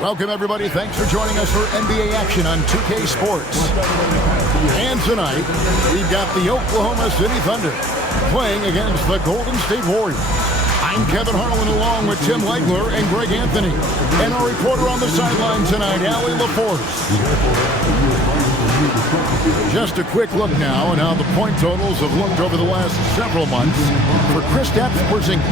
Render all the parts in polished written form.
Welcome, everybody. Thanks for joining us for NBA action on 2K Sports. And tonight, we've got the Oklahoma City Thunder playing against the Golden State Warriors. I'm Kevin Harlan along with Tim Legler and Greg Anthony. And our reporter on the sideline tonight, Allie LaForce. Just a quick look now at how the point totals have looked over the last several months for Kristaps Porzingis.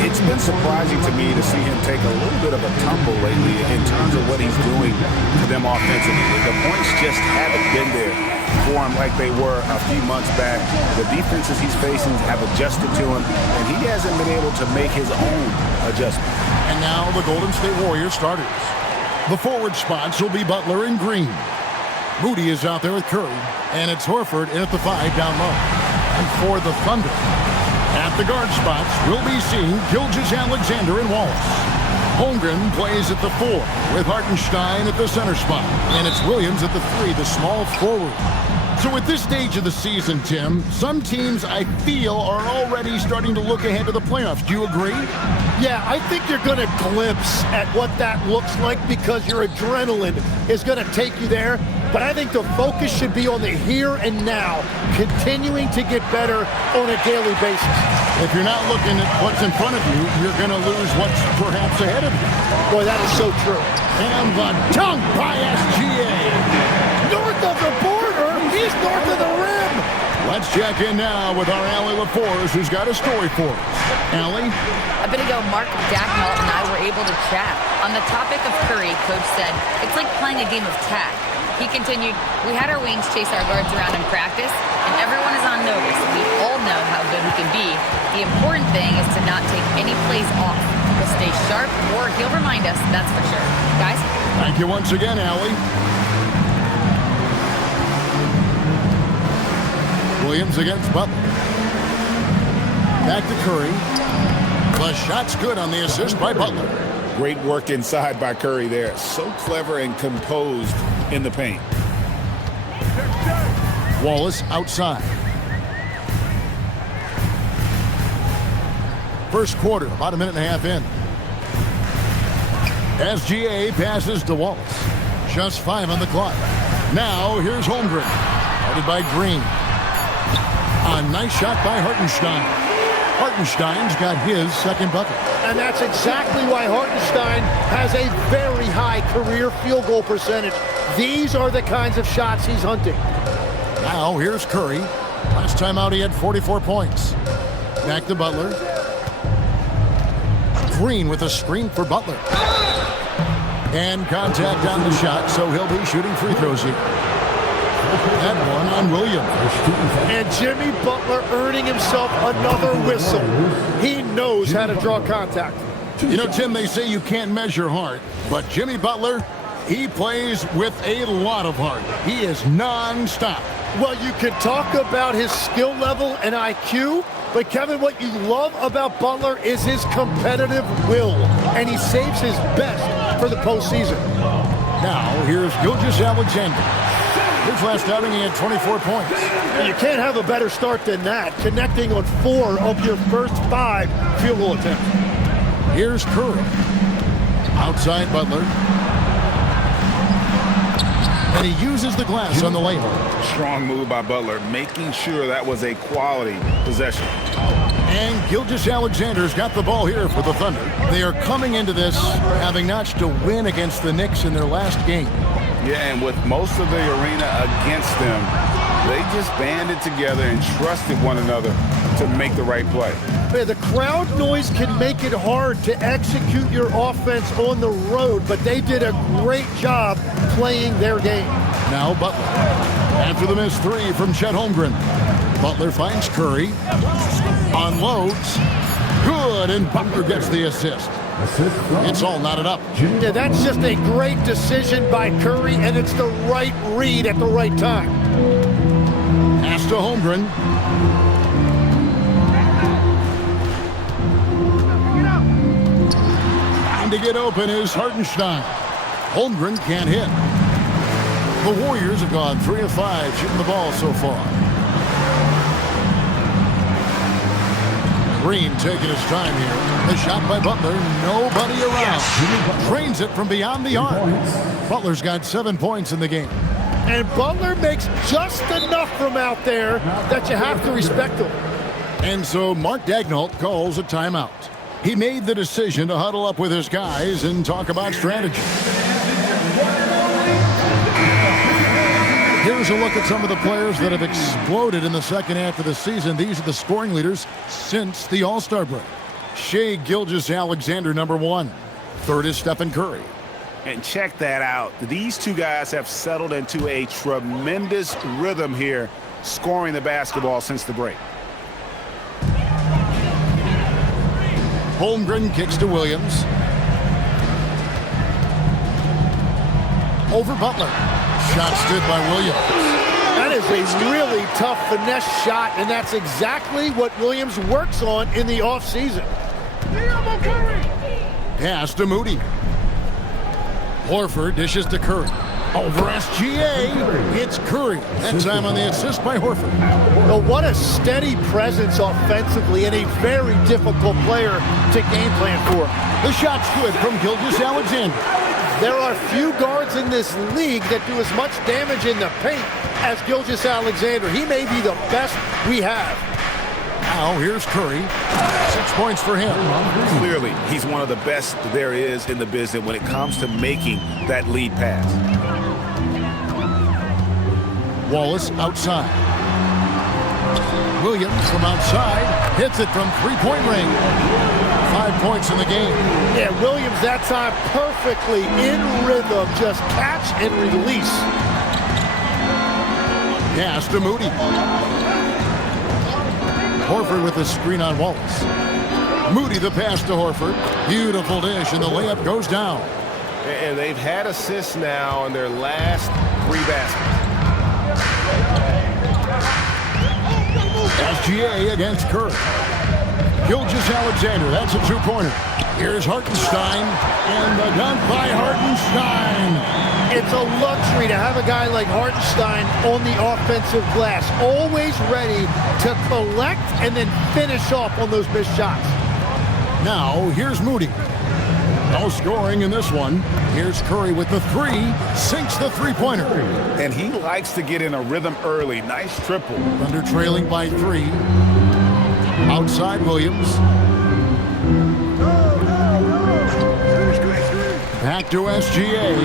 It's been surprising to me to see him take a little bit of a tumble lately in terms of what he's doing to them offensively. The points just haven't been there for him like they were a few months back. The defenses he's facing have adjusted to him, and he hasn't been able to make his own adjustment. And now the Golden State Warriors starters. The forward spots will be Butler and Green. Moody is out there with Curry, and it's Horford in at the 5 down low. And for the Thunder, at the guard spots, we'll be seeing Gilgeous-Alexander and Wallace. Holmgren plays at the 4, with Hartenstein at the center spot. And it's Williams at the 3, the small forward. So at this stage of the season, Tim, some teams, I feel, are already starting to look ahead to the playoffs. Do you agree? Yeah, I think you're going to glimpse at what that looks like because your adrenaline is going to take you there. But I think the focus should be on the here and now, continuing to get better on a daily basis. If you're not looking at what's in front of you, you're going to lose what's perhaps ahead of you. Boy, that is so true. And the dunk by SGA. North of the border, he's north of the rim. Let's check in now with our Allie LaForce, who's got a story for us. Allie? A bit ago, Mark Dacknall and I were able to chat. On the topic of Curry, Coach said, it's like playing a game of tag. He continued, we had our wings chase our guards around in practice, and everyone is on notice. We all know how good he can be. The important thing is to not take any plays off. He'll stay sharp, or he'll remind us, that's for sure. Guys? Thank you once again, Allie. Williams against Butler. Back to Curry. The shot's good on the assist by Butler. Great work inside by Curry there. So clever and composed in the paint. Wallace outside. First quarter, about a minute and a half in. SGA passes to Wallace. Just 5 on the clock. Now here's Holmgren. Guarded by Green. A nice shot by Hartenstein. Hartenstein's got his second bucket. And that's exactly why Hartenstein has a very high career field goal percentage. These are the kinds of shots he's hunting. Now here's Curry. Last time out he had 44 points. Back to Butler. Green with a screen for Butler. And contact on the shot, so he'll be shooting free throws here. That one on Williams. And Jimmy Butler earning himself another whistle. He knows how to draw contact. You know, Tim, they say you can't measure heart, but Jimmy Butler, he plays with a lot of heart. He is non-stop. Well, you can talk about his skill level and IQ, but Kevin, what you love about Butler is his competitive will, and he saves his best for the postseason. Now, here's Gilgeous-Alexander. His last outing, he had 24 points. You can't have a better start than that, connecting on 4 of your first 5 field goal attempts. Here's Curry. Outside Butler. And he uses the glass on the layup. Strong move by Butler, making sure that was a quality possession. And Gilgeous-Alexander's got the ball here for the Thunder. They are coming into this having notched a win against the Knicks in their last game. Yeah, and with most of the arena against them, they just banded together and trusted one another to make the right play. Yeah, the crowd noise can make it hard to execute your offense on the road, but they did a great job playing their game. Now Butler. After the missed 3 from Chet Holmgren. Butler finds Curry. Unloads. Good, and Butler gets the assist. It's all knotted up. Yeah, that's just a great decision by Curry, and it's the right read at the right time. Pass to Holmgren. Trying to get open is Hartenstein. Holmgren can't hit. The Warriors have gone 3 of 5 shooting the ball so far. Green taking his time here. The shot by Butler. Nobody around. Drains it from beyond the arc. Butler's got 7 points in the game. And Butler makes just enough from out there that you have to respect him. And so Mark Daigneault calls a timeout. He made the decision to huddle up with his guys and talk about strategy. Here's a look at some of the players that have exploded in the second half of the season. These are the scoring leaders since the All-Star break. Shai Gilgeous-Alexander, number 1. Third is Stephen Curry. And check that out. These two guys have settled into a tremendous rhythm here, scoring the basketball since the break. Holmgren kicks to Williams. Over Butler. Shot stood by Williams. That is a really tough finesse shot, and that's exactly what Williams works on in the offseason. Pass to Moody. Horford dishes to Curry. Over SGA. It's Curry. That time on the assist by Horford. Well, what a steady presence offensively and a very difficult player to game plan for. The shot's good from Gilgeous-Alexander. There are few guards in this league that do as much damage in the paint as Gilgeous-Alexander. He may be the best we have. Now here's Curry. 6 points for him. Clearly, he's one of the best there is in the business when it comes to making that lead pass. Wallace outside. Williams from outside hits it from three-point range. 5 points in the game. Yeah, Williams that time perfectly in rhythm. Just catch and release. Pass to Moody. Horford with the screen on Wallace. Moody the pass to Horford. Beautiful dish, and the layup goes down. And they've had assists now on their last 3 baskets. SGA against Curry. Gilgeous-Alexander, that's a 2-pointer. Here's Hartenstein, and the dunk by Hartenstein. It's a luxury to have a guy like Hartenstein on the offensive glass, always ready to collect and then finish off on those missed shots. Now, here's Moody. No scoring in this one. Here's Curry with the 3, sinks the three-pointer. And he likes to get in a rhythm early. Nice triple. Under trailing by 3. Outside Williams. Back to SGA.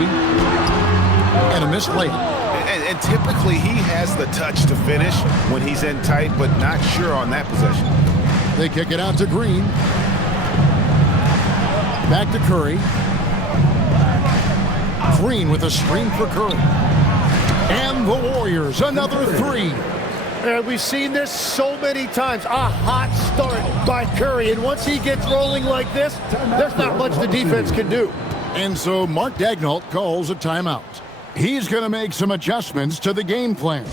And a missed layup. And typically he has the touch to finish when he's in tight, but not sure on that possession. They kick it out to Green. Back to Curry. Green with a screen for Curry. And the Warriors, another 3. And we've seen this so many times. A hot start by Curry. And once he gets rolling like this, there's not much the defense can do. And so Mark Daigneault calls a timeout. He's going to make some adjustments to the game plan.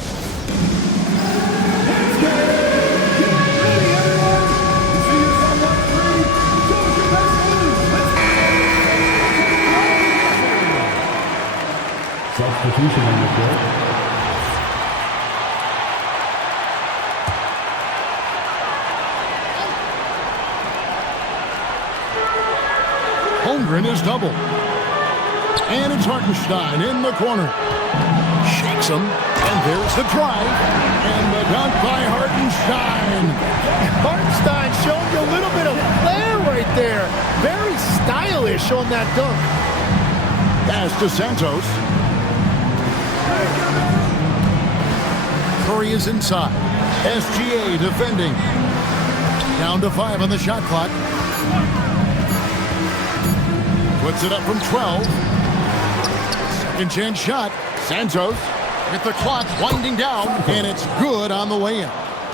Substitution on the court. Holmgren is double. And it's Hartenstein in the corner. Shakes him. And there's the drive. And the dunk by Hartenstein. Hartenstein showing you a little bit of flair right there. Very stylish on that dunk. Pass to Santos. Curry is inside. SGA defending. Down to 5 on the shot clock. Puts it up from 12. Second chance shot. Santos with the clock winding down, and it's good on the way in.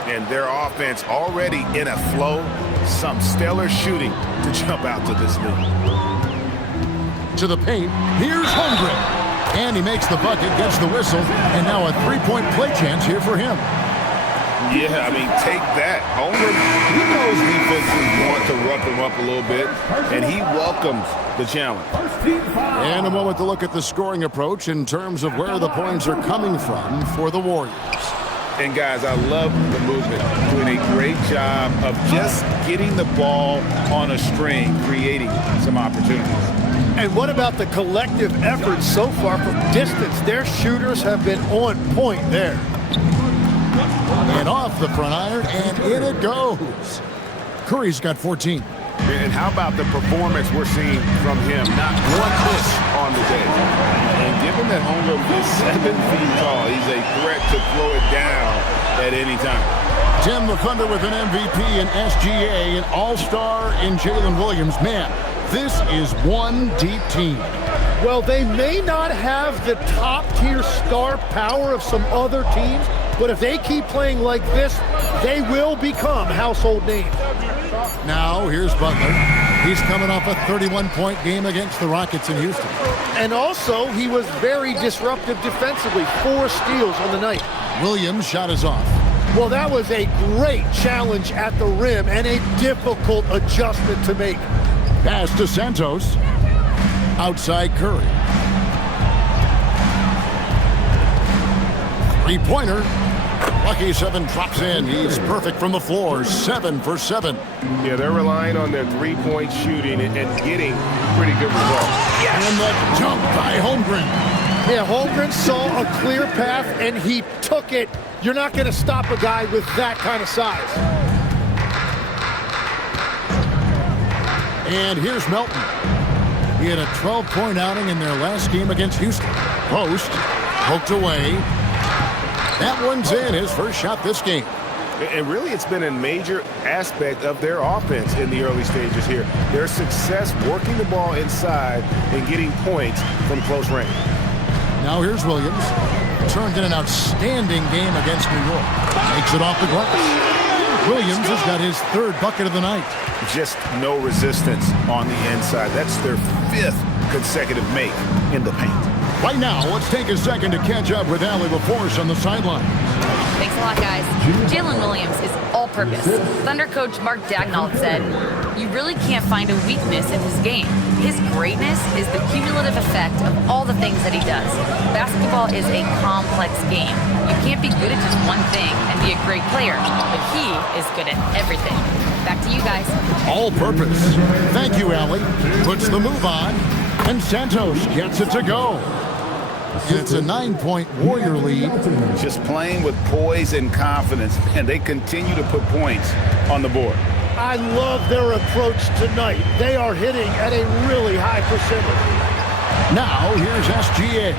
And their offense already in a flow. Some stellar shooting to jump out to this lead. To the paint. Here's Holmgren. And he makes the bucket, gets the whistle, and now a 3-point play chance here for him. Yeah, I mean, take that. Holmgren, he knows defenses want to rough him up a little bit, and he welcomes the challenge. And a moment to look at the scoring approach in terms of where the points are coming from for the Warriors. And guys, I love the movement of it, doing a great job of just getting the ball on a string, creating some opportunities. And what about the collective effort so far from distance? Their shooters have been on point there. And off the front iron, and in it goes. Curry's got 14. And how about the performance we're seeing from him? Not one miss on the day. And given that Holmgren is 7 feet tall, he's a threat to throw it down at any time. Tim, the Thunder with an MVP in SGA, an all-star in Jalen Williams. Man, this is one deep team. Well, they may not have the top-tier star power of some other teams, but if they keep playing like this, they will become household names. Now, here's Butler. He's coming off a 31-point game against the Rockets in Houston. And also, he was very disruptive defensively. 4 steals on the night. Williams' shot is off. Well, that was a great challenge at the rim and a difficult adjustment to make. Pass to Santos. Outside Curry. Three-pointer. Lucky 7 drops in. He's perfect from the floor. 7 for 7. Yeah, they're relying on their three-point shooting and getting pretty good results. And the jump by Holmgren. Yeah, Holmgren saw a clear path and he took it. You're not going to stop a guy with that kind of size. And here's Melton. He had a 12-point outing in their last game against Houston. Post, poked away. That one's in, his first shot this game. And really, it's been a major aspect of their offense in the early stages here. Their success working the ball inside and getting points from close range. Now here's Williams. Turned in an outstanding game against New York. Takes it off the glass. Williams has got his 3rd bucket of the night. Just no resistance on the inside. That's their 5th consecutive make in the paint. Right now, let's take a second to catch up with Allie LaForce on the sideline. Thanks a lot, guys. Jalen Williams is all-purpose. Thunder coach Mark Daigneault said, "You really can't find a weakness in his game. His greatness is the cumulative effect of all the things that he does. Basketball is a complex game. You can't be good at just one thing and be a great player, but he is good at everything." Back to you guys. All-purpose. Thank you, Allie. Puts the move on, and Santos gets it to go. It's a 9-point Warrior lead. Just playing with poise and confidence, and they continue to put points on the board. I love their approach tonight. They are hitting at a really high percentage. Now, here's SGA.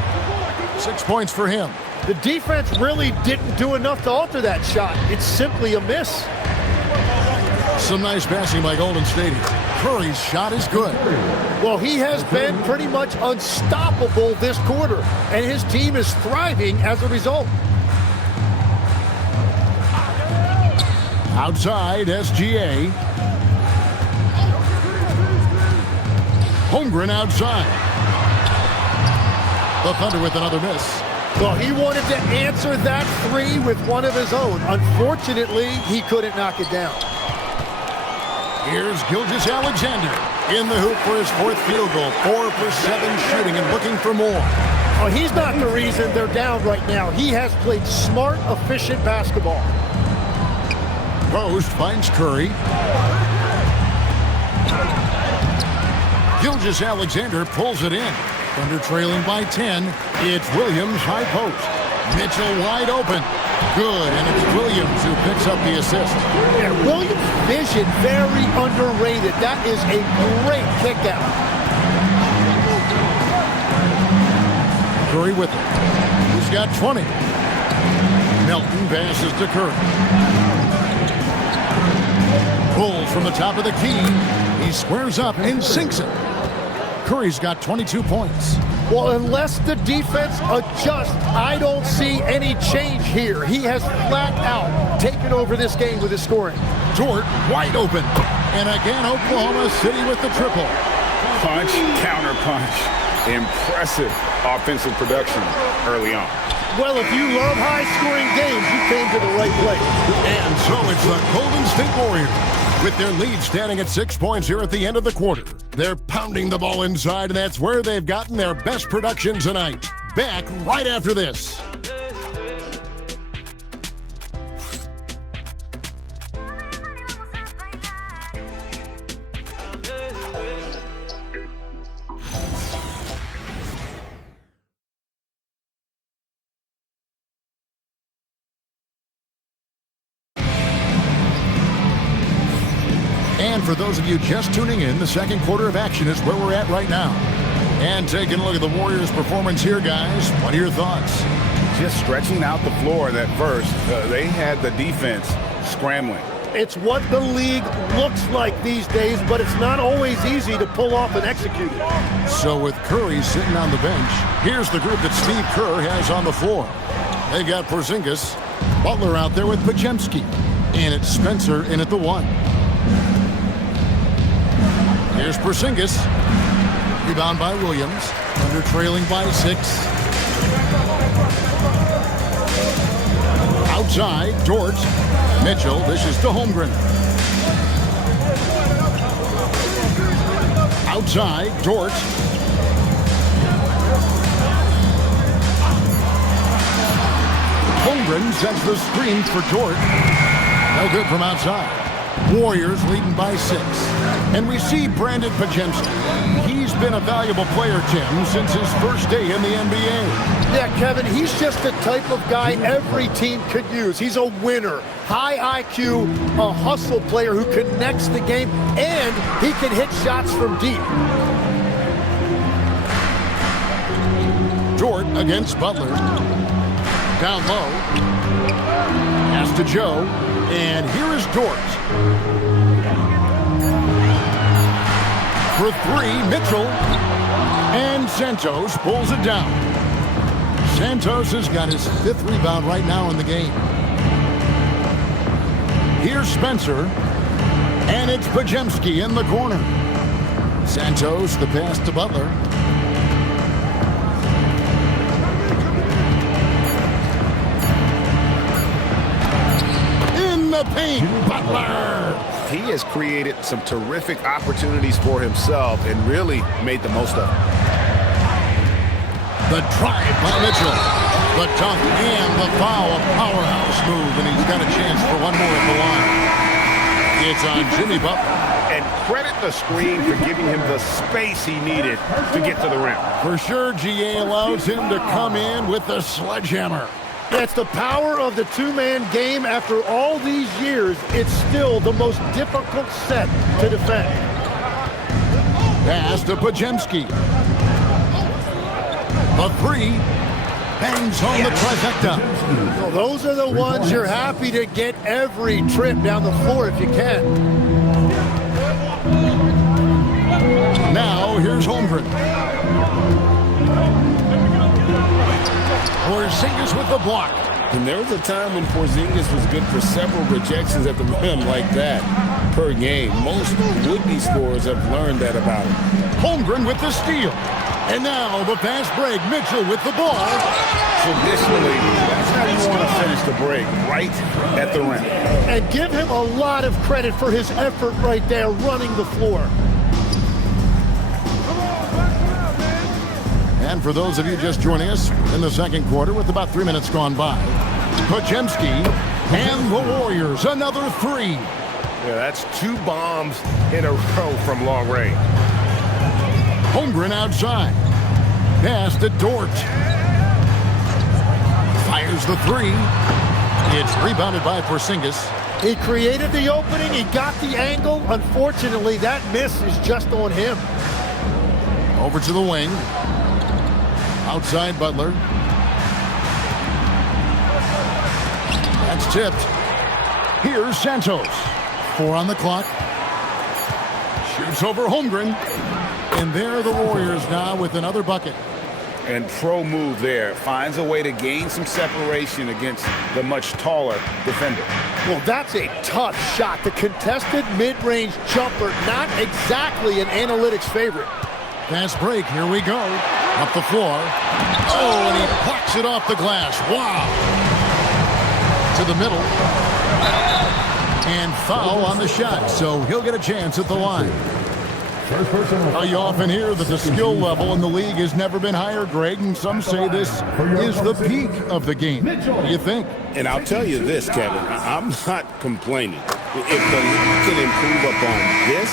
6 points for him. The defense really didn't do enough to alter that shot. It's simply a miss. Some nice passing by Golden State. Curry's shot is good. Well, he has been pretty much unstoppable this quarter, and his team is thriving as a result. Outside, SGA. Holmgren outside. The Thunder with another miss. Well, he wanted to answer that 3 with one of his own. Unfortunately, he couldn't knock it down. Here's Gilgeous-Alexander in the hoop for his 4th field goal. 4 for 7 shooting and looking for more. Oh, he's not the reason they're down right now. He has played smart, efficient basketball. Post finds Curry. Gilgeous-Alexander pulls it in. Thunder trailing by 10. It's Williams high post. Mitchell wide open. Good, and it's Williams who picks up the assist. Yeah, Williams' vision, very underrated. That is a great kick out. Curry with it. He's got 20. Melton passes to Curry. Pulls from the top of the key. He squares up and sinks it. Curry's got 22 points. Well, unless the defense adjusts, I don't see any change here. He has flat out taken over this game with his scoring. Dort wide open. And again, Oklahoma City with the triple. Punch, counter punch. Impressive offensive production early on. Well, if you love high-scoring games, you came to the right place. And so it's the Golden State Warriors with their lead standing at 6 points here at the end of the quarter. They're pounding the ball inside, and that's where they've gotten their best production tonight. Back right after this. And for those of you just tuning in, the second quarter of action is where we're at right now. And taking a look at the Warriors' performance here, guys. What are your thoughts? Just stretching out the floor in that first. They had the defense scrambling. It's what the league looks like these days, but it's not always easy to pull off and execute it. So with Curry sitting on the bench, here's the group that Steve Kerr has on the floor. They've got Porzingis, Butler out there with Podziemski, and it's Spencer in at the 1. Here's Porzingis. Rebound by Williams. Under trailing by 6. Outside, Dort. Mitchell dishes to Holmgren. Outside, Dort. Holmgren sends the screen for Dort. No good from outside. Warriors leading by 6. And we see Brandon Podziemski. He's been a valuable player, Tim, since his first day in the NBA. Yeah, Kevin, he's just the type of guy every team could use. He's a winner, high IQ, a hustle player who connects the game, and he can hit shots from deep. Dort against Butler. Down low. Pass to Joe. And here is Dort. For 3, Mitchell. And Santos pulls it down. Santos has got his 5th rebound right now in the game. Here's Spencer. And it's Podziemski in the corner. Santos, the pass to Butler. In the paint, Butler. He has created some terrific opportunities for himself and really made the most of it. The drive by Mitchell. The dunk and the foul. Powerhouse move, and he's got a chance for one more at the line. It's on Jimmy Butler. And credit the screen for giving him the space he needed to get to the rim. For sure, GA allows him to come in with the sledgehammer. That's the power of the two-man game. After all these years, it's still the most difficult set to defend. Pass to Podziemski. The 3 bangs home the trifecta. Well, those are the ones you're happy to get every trip down the floor if you can. Now, here's Holmgren. Porzingis with the block. And there was a time when Porzingis was good for several rejections at the rim like that per game. Most would-be scorers have learned that about him. Holmgren with the steal. And now the fast break. Mitchell with the ball. Traditionally, that's how you want to finish the break, right at the rim. And give him a lot of credit for his effort right there running the floor. And for those of you just joining us in the second quarter with about 3 minutes gone by, Podziemski and the Warriors, another 3. Yeah, that's 2 bombs in a row from long range. Holmgren outside. Pass to Dort. Fires the 3. It's rebounded by Porzingis. He created the opening. He got the angle. Unfortunately, that miss is just on him. Over to the wing. Outside Butler. That's tipped. Here's Santos. 4 on the clock. Shoots over Holmgren. And there are the Warriors now with another bucket. And pro move there. Finds a way to gain some separation against the much taller defender. Well, that's a tough shot. The contested mid-range jumper, not exactly an analytics favorite. Fast break. Here we go. Up the floor. Oh, and he plucks it off the glass. Wow. To the middle. And foul on the shot. So he'll get a chance at the line. You often hear that the skill level in the league has never been higher, Greg, and some say this is the peak of the game. What do you think? And I'll tell you this, Kevin, I'm not complaining. If the league can improve upon this,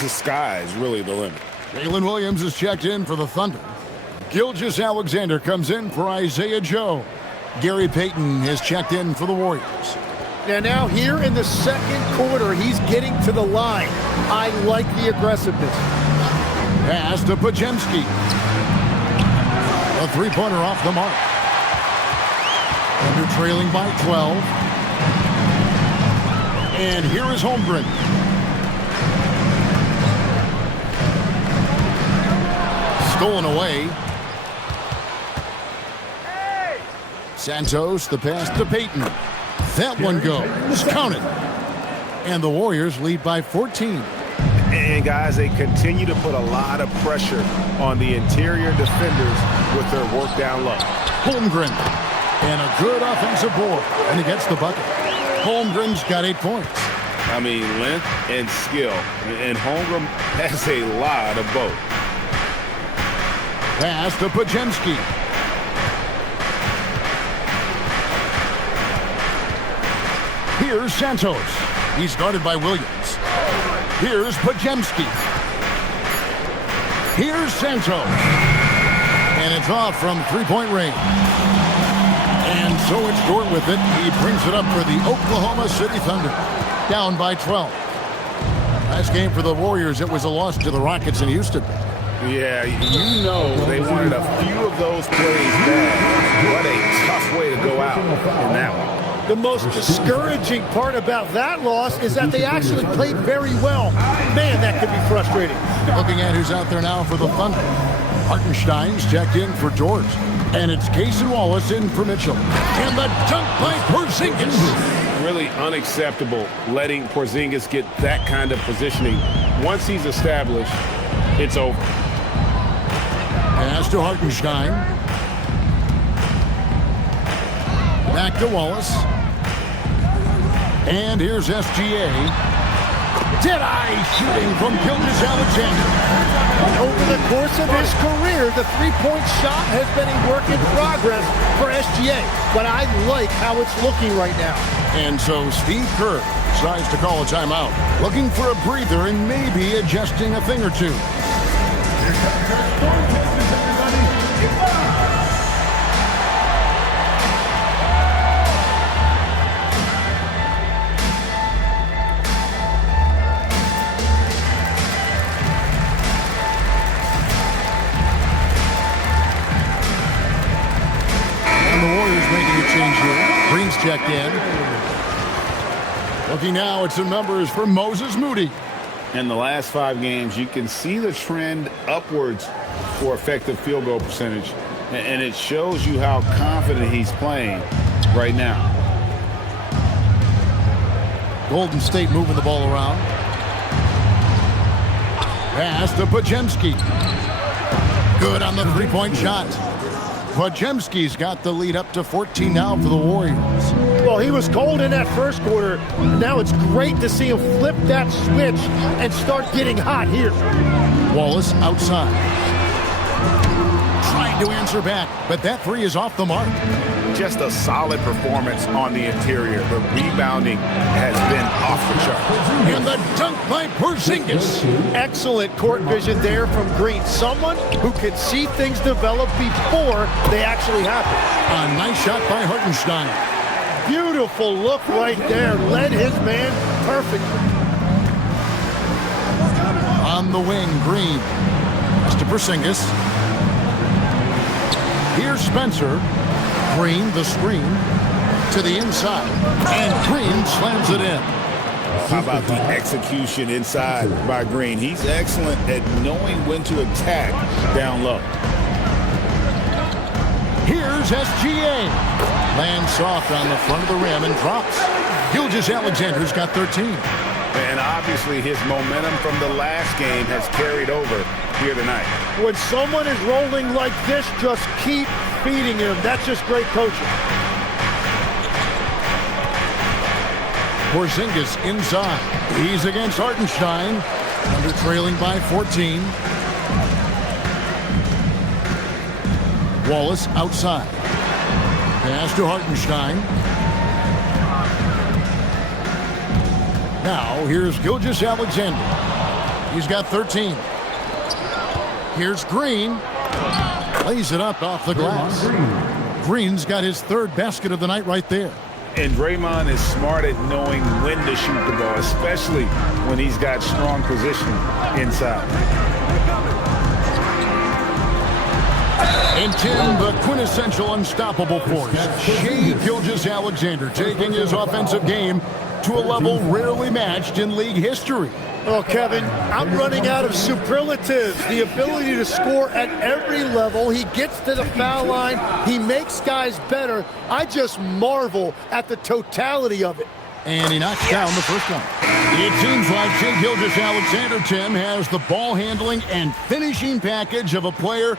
the sky is really the limit. Jalen Williams is checked in for the Thunder. Gilgeous-Alexander comes in for Isaiah Joe. Gary Payton is checked in for the Warriors. And now here in the second quarter, he's getting to the line. I like the aggressiveness. Pass to Pajemski. A three-pointer off the mark. Under trailing by 12. And here is Holmgren. Stolen away. Santos, the pass to Payton. That one goes. Counted. And the Warriors lead by 14. And, guys, they continue to put a lot of pressure on the interior defenders with their work down low. Holmgren. And a good offensive board. And he gets the bucket. Holmgren's got 8 points. I mean, length and skill. And Holmgren has a lot of both. Pass to Pajemski. Here's Santos. He's guarded by Williams. Here's Pajemski. Here's Santos. And it's off from three-point range. And so it's Dort with it. He brings it up for the Oklahoma City Thunder. Down by 12. Last game for the Warriors, it was a loss to the Rockets in Houston. Yeah, you know they wanted a few of those plays back. What a tough way to go out in that one. The most discouraging part about that loss is that they actually played very well. Man, that could be frustrating. Looking at who's out there now for the Thunder. Hartenstein's checked in for George. And it's Casey Wallace in for Mitchell. And the dunk by Porzingis. Really unacceptable letting Porzingis get that kind of positioning. Once he's established, it's over. Pass to Hartenstein. Back to Wallace. And here's SGA. Dead-eye shooting from Gilgeous-Alexander. Over the course of his career, the three-point shot has been a work in progress for SGA. But I like how it's looking right now. And so Steve Kerr decides to call a timeout. Looking for a breather and maybe adjusting a thing or two. Green's checked in. Looking now at some numbers for Moses Moody. In the last 5 games, you can see the trend upwards for effective field goal percentage. And it shows you how confident he's playing right now. Golden State moving the ball around. Pass to Pajemski. Good on the three-point shot. Pajemski's got the lead up to 14 now for the Warriors. Well, he was cold in that first quarter. Now it's great to see him flip that switch and start getting hot here. Wallace outside. Trying to answer back, but that three is off the mark. Just a solid performance on the interior. The rebounding has been off the chart. And the dunk by Porzingis. Excellent court vision there from Green. Someone who can see things develop before they actually happen. A nice shot by Hartenstein. Beautiful look right there. Led his man perfectly. On the wing, Green. Pass to Porzingis. Here's Spencer. Green, the screen, to the inside. And Green slams it in. How about the execution inside by Green? He's excellent at knowing when to attack down low. Here's SGA. Lands soft on the front of the rim and drops. Gilgeous-Alexander's got 13. And obviously his momentum from the last game has carried over here tonight. When someone is rolling like this, just keep feeding him. That's just great coaching. Porzingis inside. He's against Hartenstein. Under trailing by 14. Wallace outside. Pass to Hartenstein. Now here's Gilgeous-Alexander. He's got 13. Here's Green. Lays it up off the glass. Green's got his third basket of the night right there. And Draymond is smart at knowing when to shoot the ball, especially when he's got strong position inside. And Tim, the quintessential unstoppable force, Shai Gilgeous-Alexander, taking his offensive game to a level rarely matched in league history. Oh, Kevin, I'm running out of superlatives. The ability to score at every level. He gets to the foul line. He makes guys better. I just marvel at the totality of it. And he knocks down the first one. It seems like Shai Gilgeous-Alexander, Tim, has the ball handling and finishing package of a player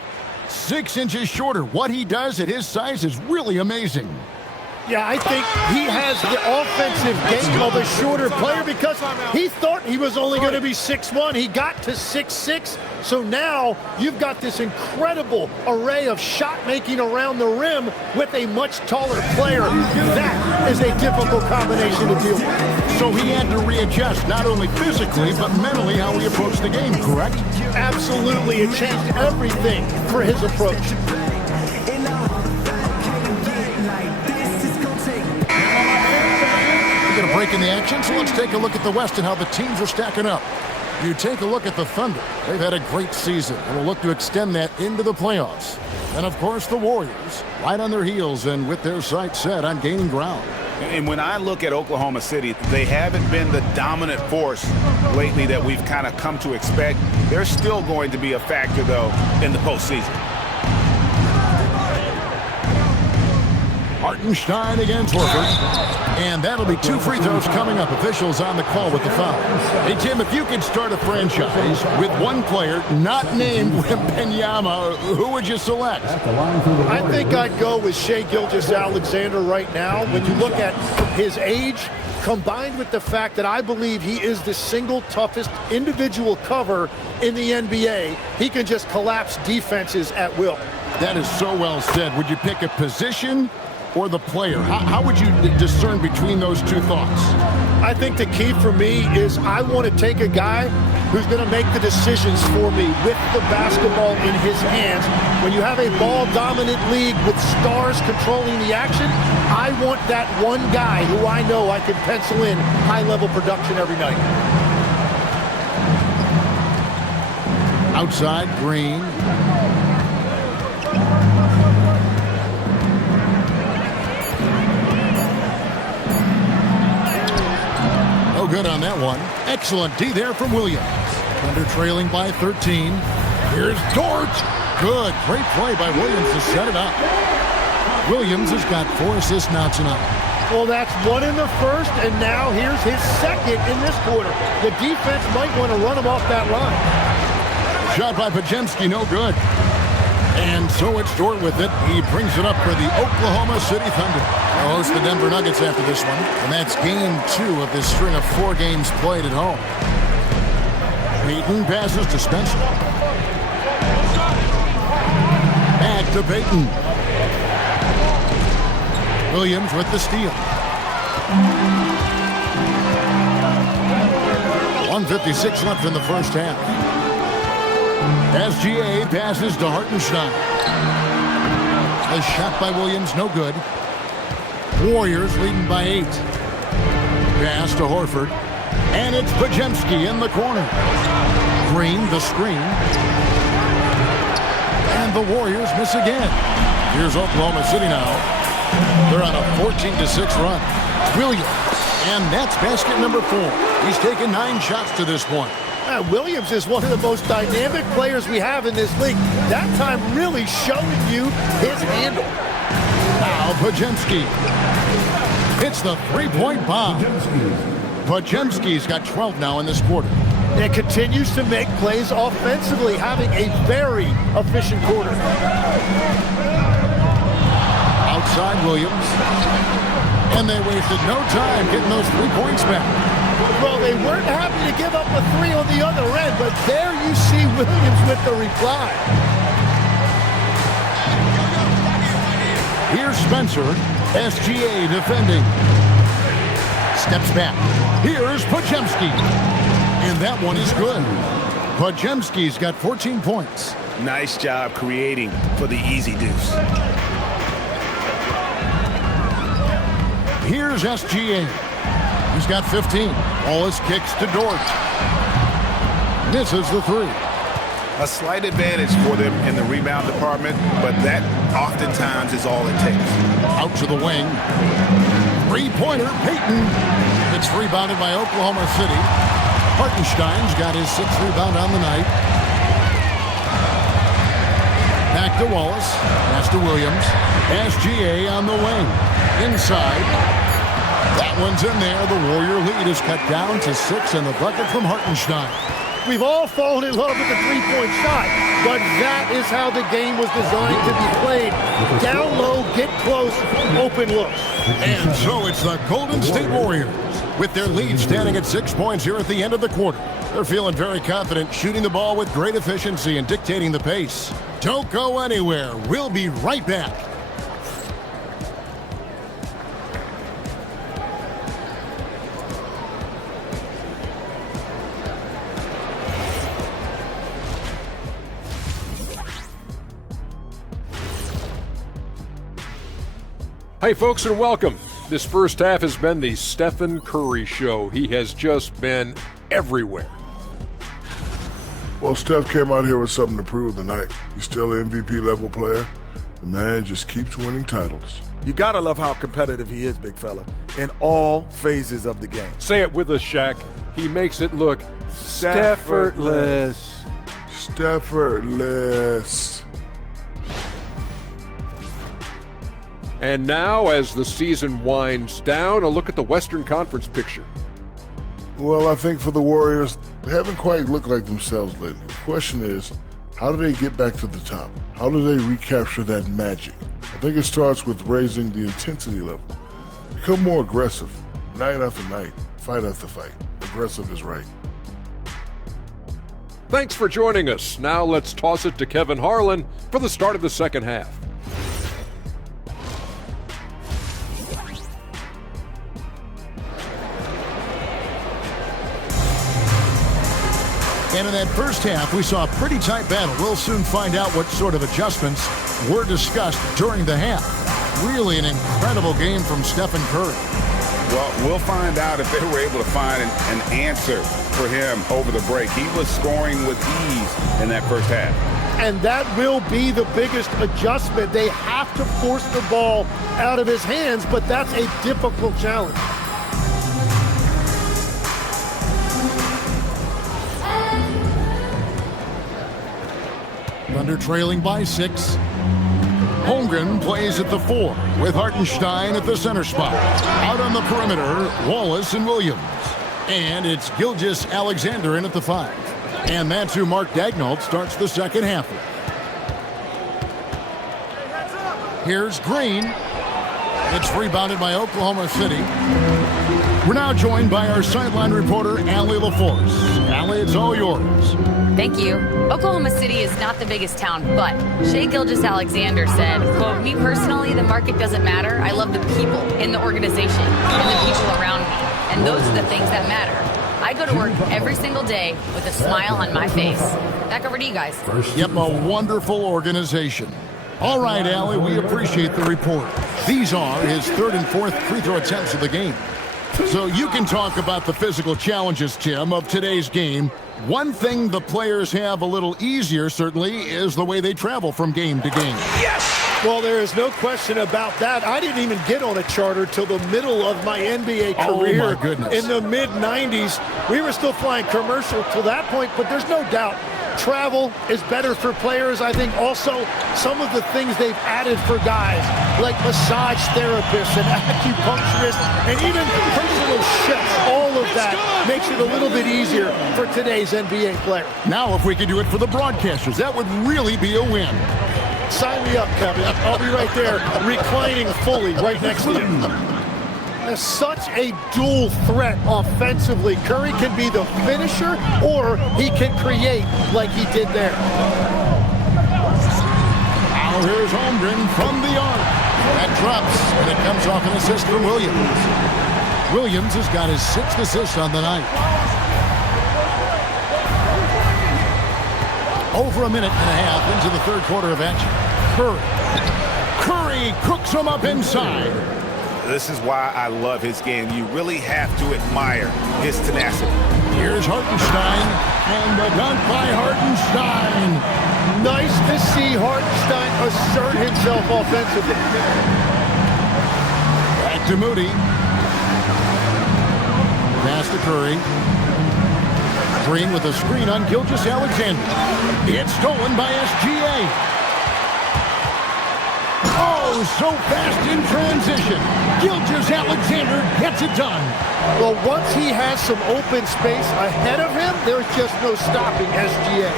6 inches shorter. What he does at his size is really amazing. Yeah, I think he has the offensive game of a shorter player because he thought he was only going to be 6'1". He got to 6'6". So now you've got this incredible array of shot making around the rim with a much taller player. That is a difficult combination to deal with. So he had to readjust not only physically but mentally how he approached the game, correct? Absolutely. It changed everything for his approach. Going to break in the action, so let's take a look at the West and how the teams are stacking up. You take a look at the Thunder. They've had a great season and will look to extend that into the playoffs. And, of course, the Warriors, right on their heels and with their sights set on gaining ground. And when I look at Oklahoma City, they haven't been the dominant force lately that we've kind of come to expect. They're still going to be a factor, though, in the postseason. Hartenstein against Horford. And that'll be 2 free throws coming up. Officials on the call with the foul. Hey, Tim, if you could start a franchise with one player not named Wembanyama, who would you select? I think I'd go with Shai Gilgeous-Alexander right now. When you look at his age, combined with the fact that I believe he is the single toughest individual cover in the NBA, he can just collapse defenses at will. That is so well said. Would you pick a position or the player? How would you discern between those two thoughts? I think the key for me is I want to take a guy who's going to make the decisions for me with the basketball in his hands. When you have a ball-dominant league with stars controlling the action, I want that one guy who I know I can pencil in high-level production every night. Outside, Green. Good on that one. Excellent D there from Williams. Thunder trailing by 13. Here's Dort. Good. Great play by Williams to set it up. Williams has got 4 assists now tonight. Well, that's 1 in the first, and now here's his second in this quarter. The defense might want to run him off that line. Shot by Podziemski, no good. And so it's Dort with it. He brings it up for the Oklahoma City Thunder. They'll host the Denver Nuggets after this one. And that's game 2 of this string of 4 games played at home. Payton passes to Spencer. Back to Payton. Williams with the steal. 1:56 left in the first half. SGA passes to Hartenstein. A shot by Williams, no good. Warriors leading by 8. Pass to Horford. And it's Podziemski in the corner. Green, the screen. And the Warriors miss again. Here's Oklahoma City now. They're on a 14-6 run. Williams. And that's basket number 4. He's taken 9 shots to this point. Williams is one of the most dynamic players we have in this league. That time really showing you his handle. Now Podziemski hits the 3-point bomb. Podziemski's got 12 now in this quarter. And continues to make plays offensively, having a very efficient quarter. Outside Williams. And they wasted no time getting those 3 points back. Well, they weren't happy to give up a 3 on the other end, but there you see Williams with the reply. Here's Spencer, SGA defending. Steps back. Here's Podziemski. And that one is good. Podziemski's got 14 points. Nice job creating for the easy deuce. Here's SGA. He's got 15. Wallace kicks to Dort. Misses the three. A slight advantage for them in the rebound department, but that oftentimes is all it takes. Out to the wing. Three-pointer, Payton. It's rebounded by Oklahoma City. Hartenstein's got his 6th rebound on the night. Back to Wallace. Pass to Williams. SGA on the wing. Inside. That one's in there. The Warrior lead is cut down to 6 and the bucket from Hartenstein. We've all fallen in love with the three-point shot, but that is how the game was designed to be played. Down low, get close, open looks. And so it's the Golden State Warriors with their lead standing at 6 points here at the end of the quarter. They're feeling very confident, shooting the ball with great efficiency and dictating the pace. Don't go anywhere. We'll be right back. Hey folks, and welcome. This first half has been the Stephen Curry show. He has just been everywhere. Well, Steph came out here with something to prove tonight. He's still an MVP level player. The man just keeps winning titles. You gotta love how competitive he is, big fella, in all phases of the game. Say it with us, Shaq. He makes it look Steffortless. Steffortless. And now, as the season winds down, a look at the Western Conference picture. Well, I think for the Warriors, they haven't quite looked like themselves lately. The question is, how do they get back to the top? How do they recapture that magic? I think it starts with raising the intensity level. Become more aggressive, night after night, fight after fight. Aggressive is right. Thanks for joining us. Now let's toss it to Kevin Harlan for the start of the second half. And in that first half, we saw a pretty tight battle. We'll soon find out what sort of adjustments were discussed during the half. Really an incredible game from Stephen Curry. Well, we'll find out if they were able to find an answer for him over the break. He was scoring with ease in that first half. And that will be the biggest adjustment. They have to force the ball out of his hands, but that's a difficult challenge. Thunder trailing by 6. Holmgren plays at the 4 with Hartenstein at the center spot. Out on the perimeter, Wallace and Williams. And it's Gilgeous-Alexander in at the 5. And that's who Mark Daigneault starts the second half with. Here's Green. It's rebounded by Oklahoma City. We're now joined by our sideline reporter, Allie LaForce. Allie, it's all yours. Thank you. Oklahoma City is not the biggest town, but Shai Gilgeous-Alexander said, quote, "Me personally, the market doesn't matter. I love the people in the organization and the people around me. And those are the things that matter. I go to work every single day with a smile on my face." Back over to you guys. Yep, a wonderful organization. All right, Allie, we appreciate the report. These are his 3rd and 4th free throw attempts of the game. So you can talk about the physical challenges, Tim, of today's game. One thing the players have a little easier, certainly, is the way they travel from game to game. Yes! Well, there is no question about that. I didn't even get on a charter till the middle of my NBA career. Oh, my goodness. In the mid-90s. We were still flying commercial till that point, but there's no doubt travel is better for players. I think also some of the things they've added for guys, like massage therapists and acupuncturists and even personal chefs, all of that makes it a little bit easier for today's NBA player. Now, if we could do it for the broadcasters, that would really be a win. Sign me up, Kevin. I'll be right there, reclining fully right next to you. Such a dual threat offensively. Curry can be the finisher, or he can create like he did there. Now here's Holmgren from the arc. That drops, and it comes off an assist from Williams. Williams has got his 6th assist on the night. Over a minute and a half into the 3rd quarter of action. Curry cooks him up inside. This is why I love his game. You really have to admire his tenacity. Here's Hartenstein, and the dunk by Hartenstein. Nice to see Hartenstein assert himself offensively. Back to Moody. Pass to Curry. Green with a screen on Gilgeous-Alexander. It's stolen by SGA. Oh, so fast in transition. Gilgeous-Alexander gets it done. Well, once he has some open space ahead of him, there's just no stopping SGA.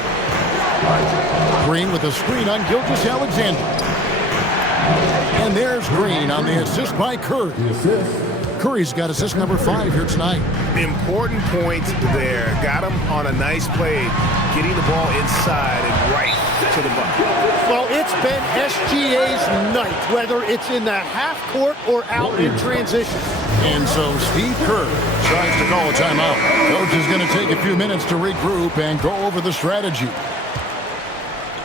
Green with a screen on Gilgeous-Alexander. And there's Green on the assist by Curry. Curry's got assist number 5 here tonight. Important point there. Got him on a nice play, getting the ball inside and right to the bucket. Well, it's been SGA's night, whether it's in the half court or out in transition. And so Steve Kerr tries to call a timeout. Coach is going to take a few minutes to regroup and go over the strategy.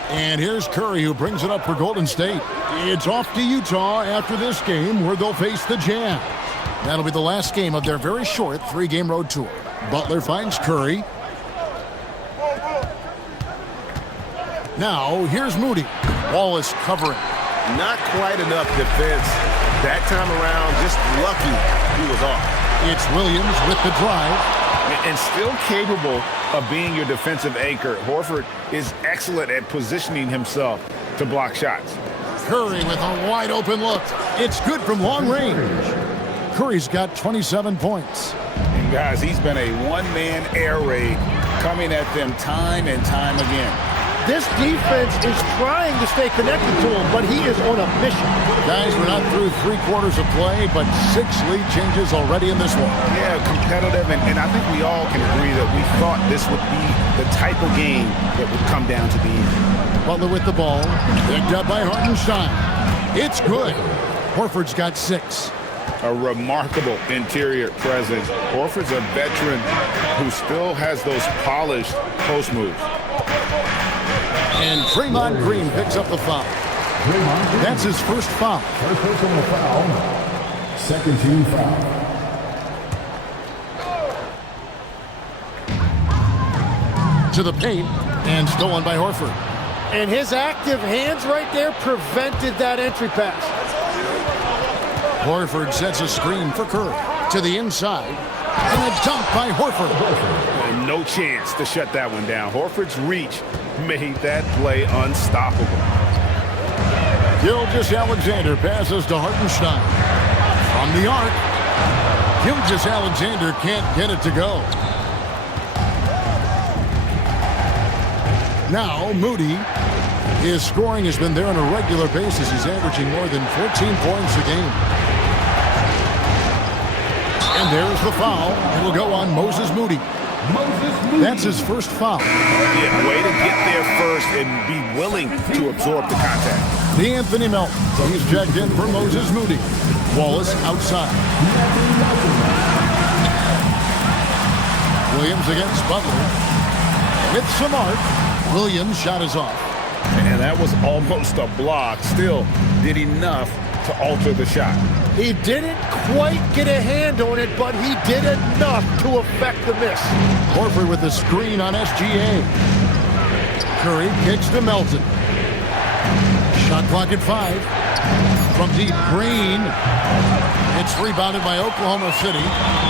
And here's Curry, who brings it up for Golden State. It's off to Utah after this game, where they'll face the Jazz. That'll be the last game of their very short 3-game road tour. Butler finds Curry. Now, here's Moody. Wallace covering. Not quite enough defense that time around. Just lucky he was off. It's Williams with the drive. And still capable of being your defensive anchor. Horford is excellent at positioning himself to block shots. Curry with a wide open look. It's good from long range. Curry's got 27 points. And guys, he's been a one-man air raid coming at them time and time again. This defense is trying to stay connected to him, but he is on a mission. Guys, we're not through 3 quarters of play, but 6 lead changes already in this one. Yeah, competitive, and I think we all can agree that we thought this would be the type of game that would come down to the end. Butler with the ball, picked up by Hartenstein. It's good. Horford's got 6. A remarkable interior presence. Horford's a veteran who still has those polished post moves. And Draymond Green picks up the foul. That's his first foul. First personal foul. Second team foul. To the paint, and stolen by Horford. And his active hands right there prevented that entry pass. Horford sets a screen for Curry. To the inside, and a dunk by Horford. No chance to shut that one down. Horford's reach made that play unstoppable. Gilgeous-Alexander passes to Hartenstein. From the arc, Gilgeous-Alexander can't get it to go. Now, Moody. His scoring has been there on a regular basis. He's averaging more than 14 points a game. And there's the foul. It'll go on Moses Moody. That's his first foul. Yeah, way to get there first and be willing to absorb the contact. D'Anthony Melton. He's checked in for Moses Moody. Wallace outside. Williams against Butler. With some arc. Williams' shot is off. And that was almost a block. Still did enough to alter the shot. He didn't quite get a hand on it, but he did enough to affect the miss. Horford with the screen on SGA. Curry kicks to Melton. Shot clock at 5. From deep, Green. It's rebounded by Oklahoma City.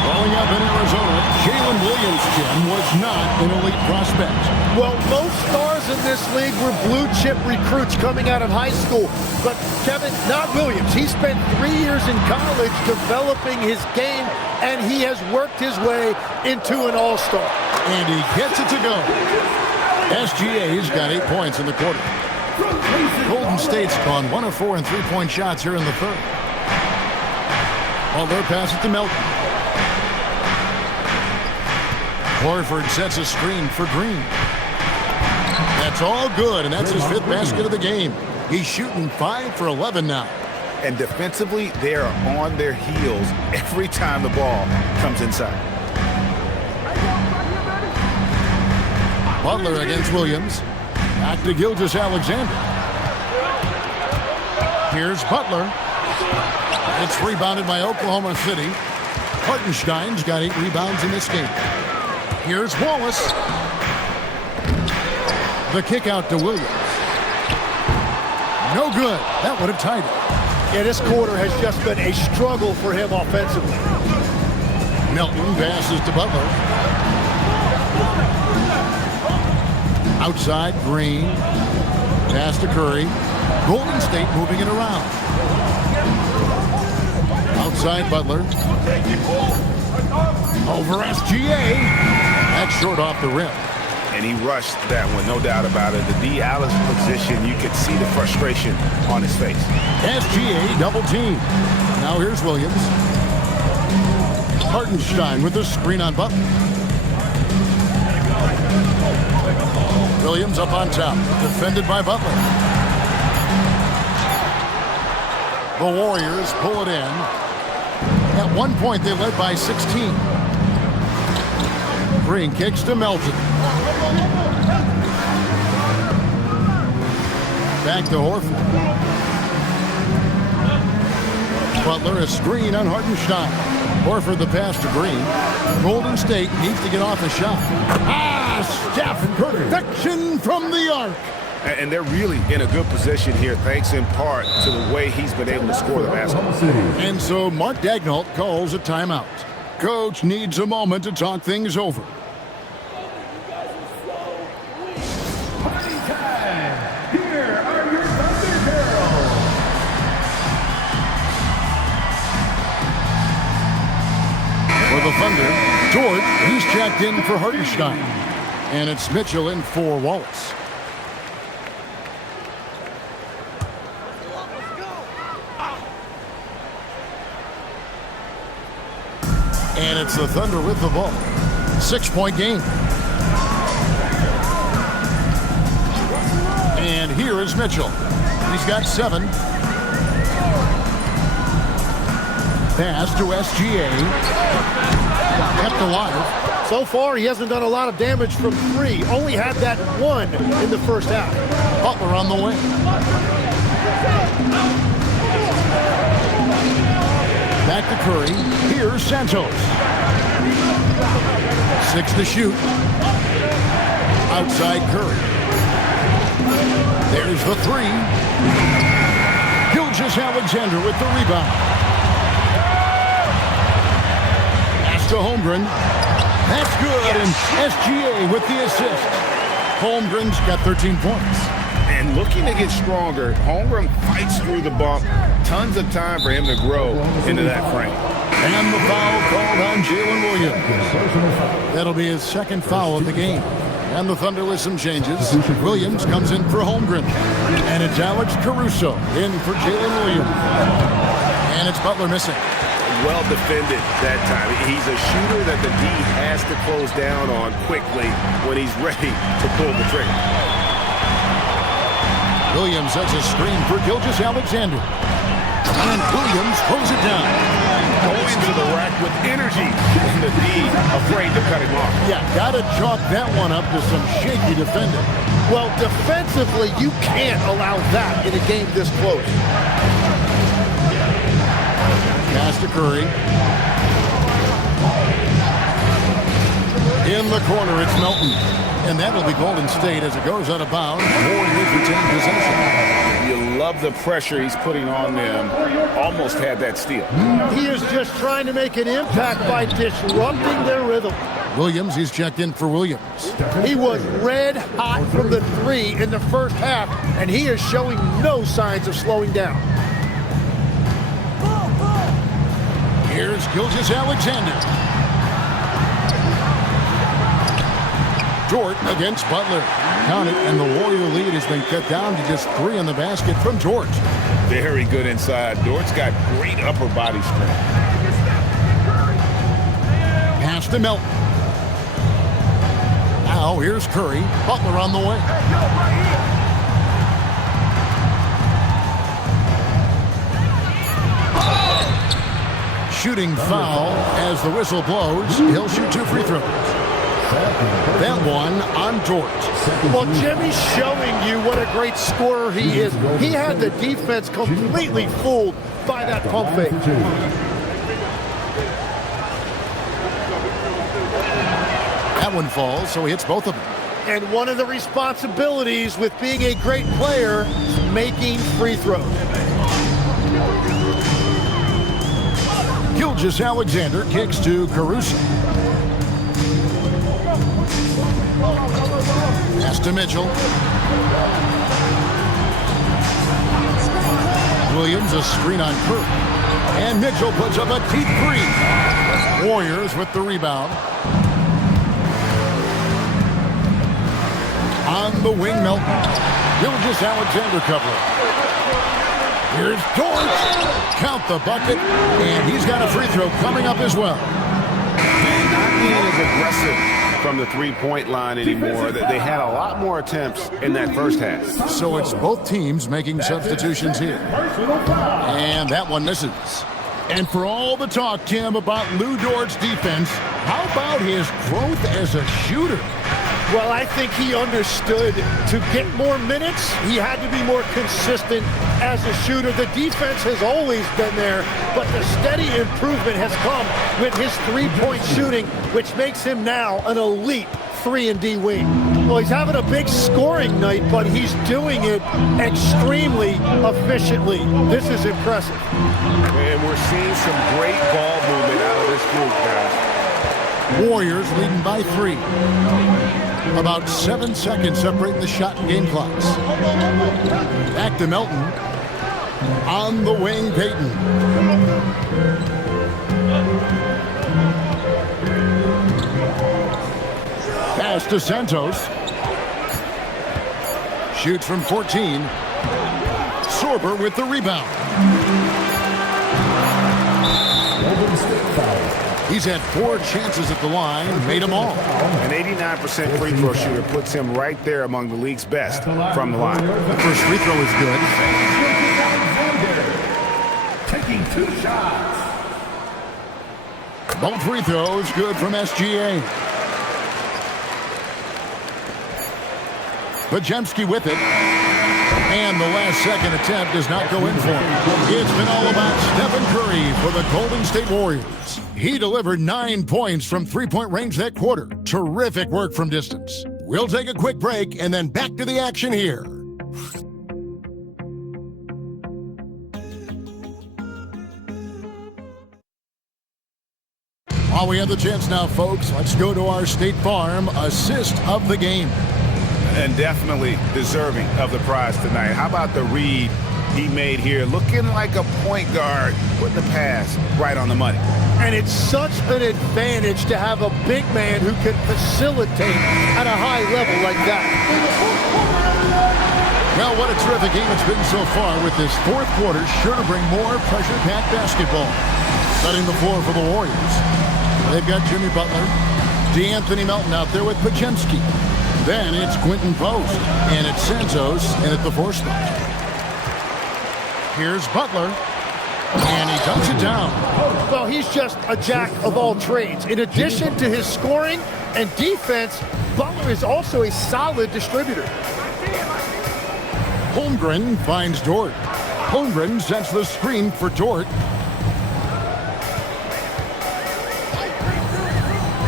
Rolling up in Arizona, Jalen Williams, Jim, was not an elite prospect. Well, most stars in this league were blue-chip recruits coming out of high school. But, Kevin, not Williams. He spent 3 years in college developing his game, and he has worked his way into an all-star. And he gets it to go. SGA's got 8 points in the quarter. Golden State's gone 1 of 4 in 3-point shots here in the third. Butler passes to Melton. Horford sets a screen for Green. That's all good, and that's his 5th basket of the game. He's shooting 5 for 11 now. And defensively, they are on their heels every time the ball comes inside. Butler against Williams. Back to Gilgeous-Alexander. Here's Butler. It's rebounded by Oklahoma City. Hartenstein's got 8 rebounds in this game. Here's Wallace. The kick out to Williams. No good. That would have tied it. Yeah, this quarter has just been a struggle for him offensively. Melton passes to Butler. Outside, Green. Pass to Curry. Golden State moving it around. Outside, Butler. Over SGA. That's short off the rim. And he rushed that one, no doubt about it. The D. Alice position, you could see the frustration on his face. SGA double team. Now here's Williams. Hartenstein with the screen on Butler. Williams up on top, defended by Butler. The Warriors pull it in. At one point, they led by 16. Green kicks to Melton. Back to Horford. Butler a screen on Hartenstein. Horford the pass to Green. Golden State needs to get off a shot. Steph, perfection from the arc. And they're really in a good position here, thanks in part to the way he's been able to score the basketball. And so Mark Daigneault calls a timeout. Coach needs a moment to talk things over. For the Thunder, George, he's checked in for Hartenstein. And it's Mitchell in for Wallace. And it's the Thunder with the ball. 6-point game. And here is Mitchell. He's got 7. Pass to SGA. Kept alive. So far, he hasn't done a lot of damage from 3. Only had that 1 in the first half. Butler on the way. Back to Curry. Here's Santos. 6 to shoot. Outside Curry. There's the 3. Gilgeous-Alexander with the rebound. Pass to Holmgren. That's good, and SGA with the assist. Holmgren's got 13 points. And looking to get stronger, Holmgren fights through the bump. Tons of time for him to grow into that frame. And the foul called on Jalen Williams. That'll be his second foul of the game. And the Thunder with some changes. Williams comes in for Holmgren. And it's Alex Caruso in for Jalen Williams. And it's Butler missing. Well defended that time. He's a shooter that the D has to close down on quickly when he's ready to pull the trigger. Williams sets a screen for Gilgeous-Alexander. And Williams throws it down. Going to the rack with energy. And the D afraid to cut him off. Yeah, gotta chalk that one up to some shaky defending. Well, defensively, you can't allow that in a game this close. Pass to Curry. In the corner, it's Melton. And that'll be Golden State as it goes out of bounds. Warriors retain possession. You love the pressure he's putting on them. Almost had that steal. He is just trying to make an impact by disrupting their rhythm. Williams, he's checked in for Williams. He was red hot from the 3 in the first half, and he is showing no signs of slowing down. Here's Gilgeous-Alexander. Dort against Butler. Count it, and the Warrior lead has been cut down to just 3 in the basket from Dort. Very good inside. Dort's got great upper body strength. Pass to Melton. Now here's Curry. Butler on the way. Shooting foul as the whistle blows. He'll shoot 2 free throws. That one on Dort. Well, Jimmy's showing you what a great scorer he is. He had the defense completely fooled by that pump fake. That one falls, so he hits both of them. And one of the responsibilities with being a great player is making free throws. Gilgeous-Alexander kicks to Caruso. Pass to Mitchell. Williams a screen on Kirk. And Mitchell puts up a deep three. Warriors with the rebound. On the wing, Melton. Gilgeous-Alexander covering. Here's Dort. Count the bucket. And he's got a free throw coming up as well. Not being as aggressive from the three-point line anymore. They had a lot more attempts in that first half. So it's both teams making substitutions here. And that one misses. And for all the talk, Tim, about Lou Dort's defense, how about his growth as a shooter? Well, I think he understood to get more minutes, he had to be more consistent as a shooter. The defense has always been there, but the steady improvement has come with his three-point shooting, which makes him now an elite 3-and-D wing. Well, he's having a big scoring night, but he's doing it extremely efficiently. This is impressive. And we're seeing some great ball movement out of this group, guys. Warriors leading by 3. About 7 seconds separating the shot and game clocks. Back to Melton. On the wing, Payton. Pass to Santos. Shoots from 14. Sorber with the rebound. He's had 4 chances at the line, made them all. An 89% free throw shooter puts him right there among the league's best from the line. The first free throw is good. Taking 2 shots. Both free throws good from SGA. Pajemski with it. And the last-second attempt does not go in for him. It's been all about Stephen Curry for the Golden State Warriors. He delivered 9 points from three-point range that quarter. Terrific work from distance. We'll take a quick break and then back to the action here. While we have the chance now, folks, let's go to our State Farm assist of the game. And definitely deserving of the prize tonight. How about the read he made here? Looking like a point guard, putting the pass right on the money. And it's such an advantage to have a big man who can facilitate at a high level like that. Well, what a terrific game it's been so far, with this fourth quarter sure to bring more pressure-packed basketball. Setting the floor for the Warriors. They've got Jimmy Butler, DeAnthony Melton out there with Pajemski. Then it's Quentin Post, and it's Santos in at the 4 spot. Here's Butler, and he dumps it down. Well, he's just a jack of all trades. In addition to his scoring and defense, Butler is also a solid distributor. Holmgren finds Dort. Holmgren sets the screen for Dort.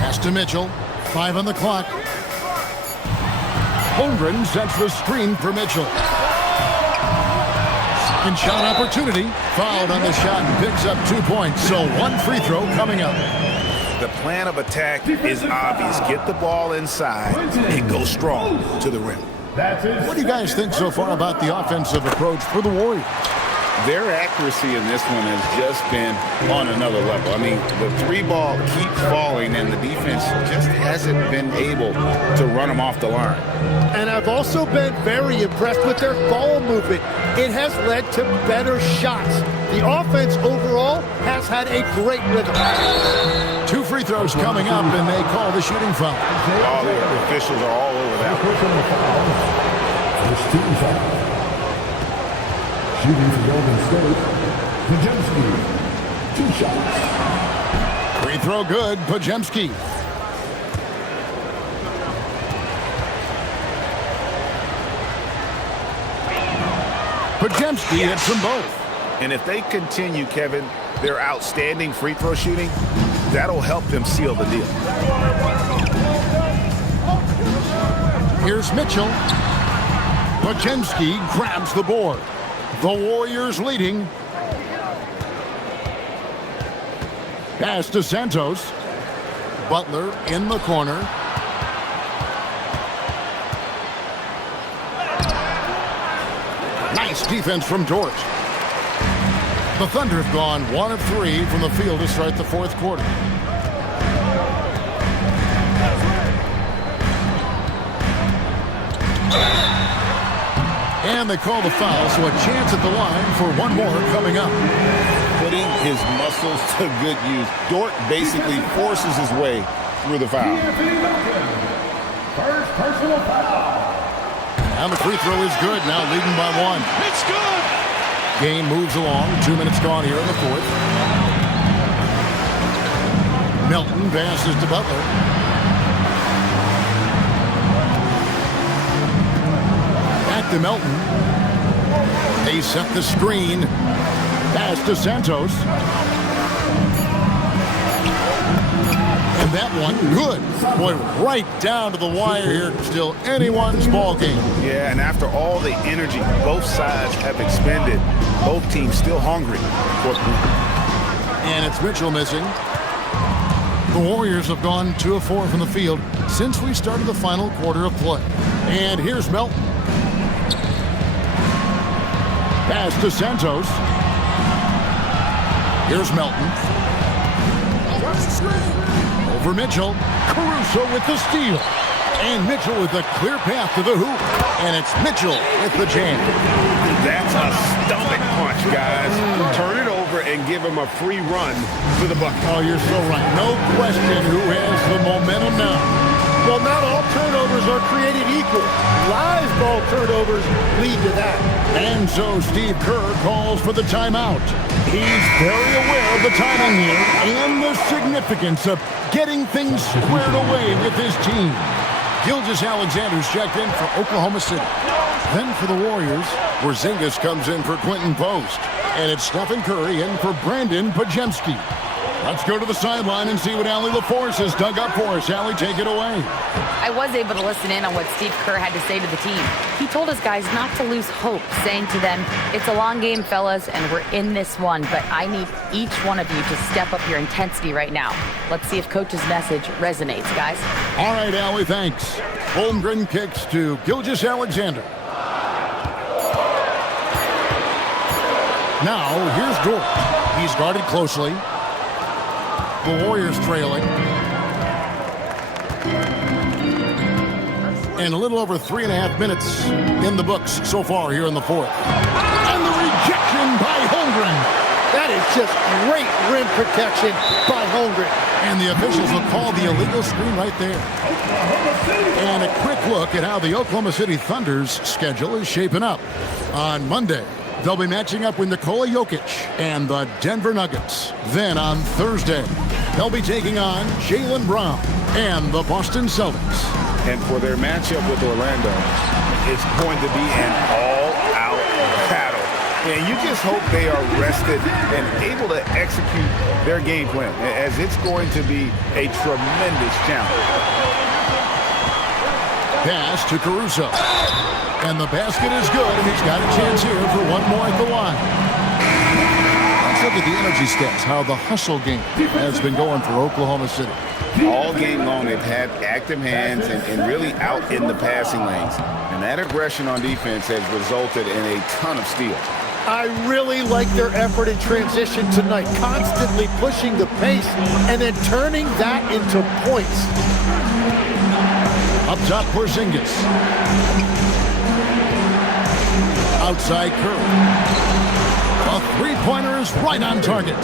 Pass to Mitchell. 5 on the clock. Holmgren sets the screen for Mitchell. Second shot opportunity. Fouled on the shot and picks up 2 points. So 1 free throw coming up. The plan of attack is obvious. Get the ball inside and go strong to the rim. What do you guys think so far about the offensive approach for the Warriors? Their accuracy in this one has just been on another level. I mean, the 3 ball keeps falling, and the defense just hasn't been able to run them off the line. And I've also been very impressed with their ball movement. It has led to better shots. The offense overall has had a great rhythm. 2 free throws coming up, and they call the shooting foul. All the officials are all over that one. First team foul. Shooting for Golden State, Pajemski, 2 shots. Free throw good, Pajemski. Podziemski hits them both. And if they continue, Kevin, their outstanding free throw shooting, that'll help them seal the deal. Here's Mitchell. Podziemski grabs the board. The Warriors leading. Pass to Santos. Butler in the corner. Nice defense from Dort. The Thunder have gone 1 of 3 from the field to start the fourth quarter. And they call the foul, so a chance at the line for one more coming up. Putting his muscles to good use. Dort basically forces his way through the foul. First personal foul. And the free throw is good, now leading by 1. It's good. Game moves along. 2 minutes gone here in the fourth. Melton passes to Butler. Back to Melton. They set the screen. Pass to Santos. And that one, good. Boy, right down to the wire here. Still anyone's ball game. Yeah, and after all the energy both sides have expended, both teams still hungry for the win. And it's Mitchell missing. The Warriors have gone 2 of 4 from the field since we started the final quarter of play. And here's Melton. Pass to Santos. Here's Melton. Over Mitchell. Caruso with the steal. And Mitchell with a clear path to the hoop. And it's Mitchell with the jam. That's a stomach punch, guys. Turn it over and give him a free run to the bucket. Oh, you're so right. No question who has the momentum now. Well, not all turnovers are created equal. Live ball turnovers lead to that. And so Steve Kerr calls for the timeout. He's very aware of the timing here and the significance of getting things squared away with his team. Gilgeous-Alexander's checked in for Oklahoma City. Then for the Warriors, Porzingis comes in for Quentin Post. And it's Stephen Curry in for Brandon Podziemski. Let's go to the sideline and see what Allie LaForce has dug up for us. Allie, take it away. I was able to listen in on what Steve Kerr had to say to the team. He told his guys not to lose hope, saying to them, it's a long game, fellas, and we're in this one, but I need each one of you to step up your intensity right now. Let's see if Coach's message resonates, guys. All right, Allie, thanks. Holmgren kicks to Gilgeous-Alexander. Now, here's Dort. He's guarded closely. The Warriors trailing. And a little over 3.5 minutes in the books so far here in the fourth. And the rejection by Holmgren. That is just great rim protection by Holmgren. And the officials will call the illegal screen right there. And a quick look at how the Oklahoma City Thunder's schedule is shaping up. On Monday, they'll be matching up with Nikola Jokic and the Denver Nuggets. Then on Thursday, they'll be taking on Jaylen Brown and the Boston Celtics. And for their matchup with Orlando, it's going to be an all-out battle. And you just hope they are rested and able to execute their game plan, as it's going to be a tremendous challenge. Pass to Caruso. And the basket is good, and he's got a chance here for one more at the line. Let's look at the energy stats, how the hustle game has been going for Oklahoma City. All game long, they've had active hands and really out in the passing lanes. And that aggression on defense has resulted in a ton of steals. I really like their effort in transition tonight, constantly pushing the pace and then turning that into points. Up top, Porzingis. Outside Curry. A three-pointer is right on target.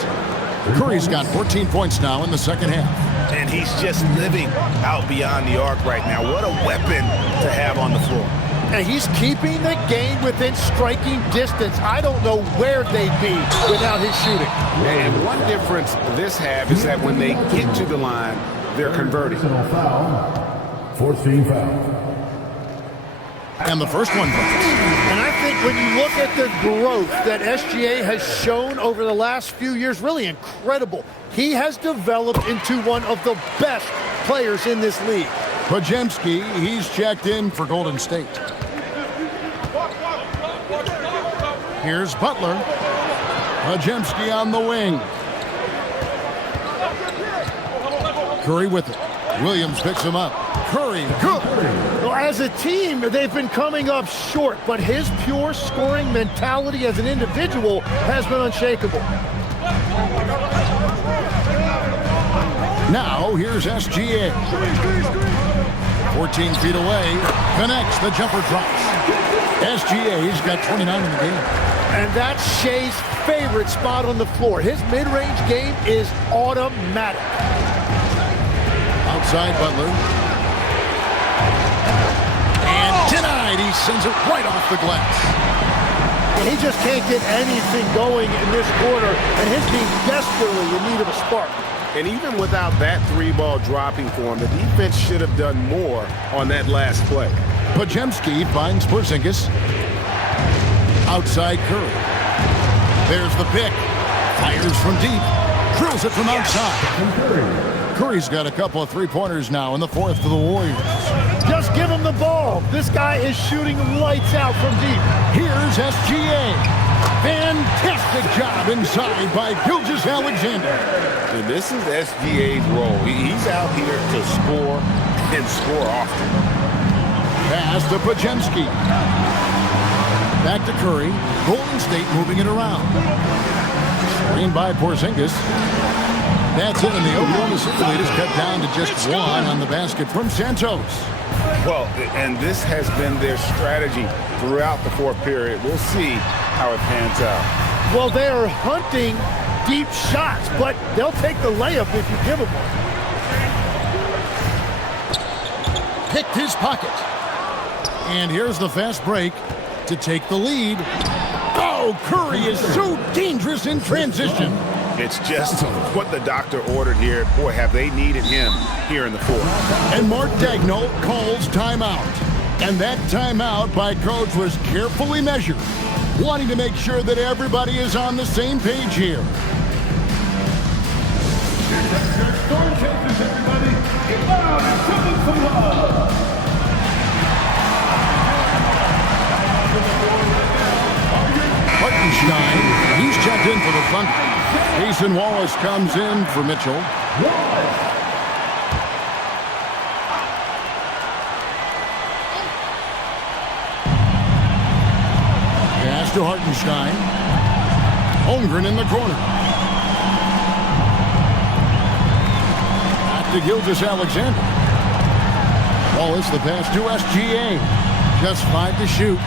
Curry's got 14 points now in the second half. And he's just living out beyond the arc right now. What a weapon to have on the floor. And he's keeping the game within striking distance. I don't know where they'd be without his shooting. And one difference this half is that when they get to the line, they're converting. Foul. 14 foul. And the first one. And I think when you look at the growth that SGA has shown over the last few years, really incredible. He has developed into one of the best players in this league. Podziemski, he's checked in for Golden State. Here's Butler. Podziemski on the wing. Curry with it. Williams picks him up. Curry, good. Well, as a team, they've been coming up short, but his pure scoring mentality as an individual has been unshakable. Now, here's SGA. 14 feet away. Connects. The jumper drops. SGA's got 29 in the game. And that's Shai's favorite spot on the floor. His mid-range game is automatic. Outside Butler. And denied. He sends it right off the glass. And he just can't get anything going in this quarter, and his team desperately in need of a spark. And even without that three-ball dropping for him, the defense should have done more on that last play. Podziemski finds Porzingis. Outside Curry. There's the pick. Fires from deep. Drills it from outside. Curry's got a couple of three-pointers now in the fourth for the Warriors. Just give him the ball. This guy is shooting lights out from deep. Here's SGA. Fantastic job inside by Gilgeous-Alexander. And this is SGA's role. He's out here to score and score often. Pass to Podziemski. Back to Curry. Golden State moving it around. Screen by Porzingis. That's it, and the Oklahoma City lead is cut down to just one on the basket from Santos. Well, and this has been their strategy throughout the fourth period. We'll see how it pans out. Well, they are hunting deep shots, but they'll take the layup if you give them one. Picked his pocket. And here's the fast break to take the lead. Oh, Curry is so dangerous in transition. It's just what the doctor ordered here. Boy, have they needed him here in the fourth. And Mark Daigneault calls timeout. And that timeout by coach was carefully measured, wanting to make sure that everybody is on the same page here. Hartenstein, he's checked in for the Thunder. Jason Wallace comes in for Mitchell. Pass to Hartenstein. Holmgren in the corner. Back to Gilgeous-Alexander. Wallace the pass to SGA. Just 5 to shoot.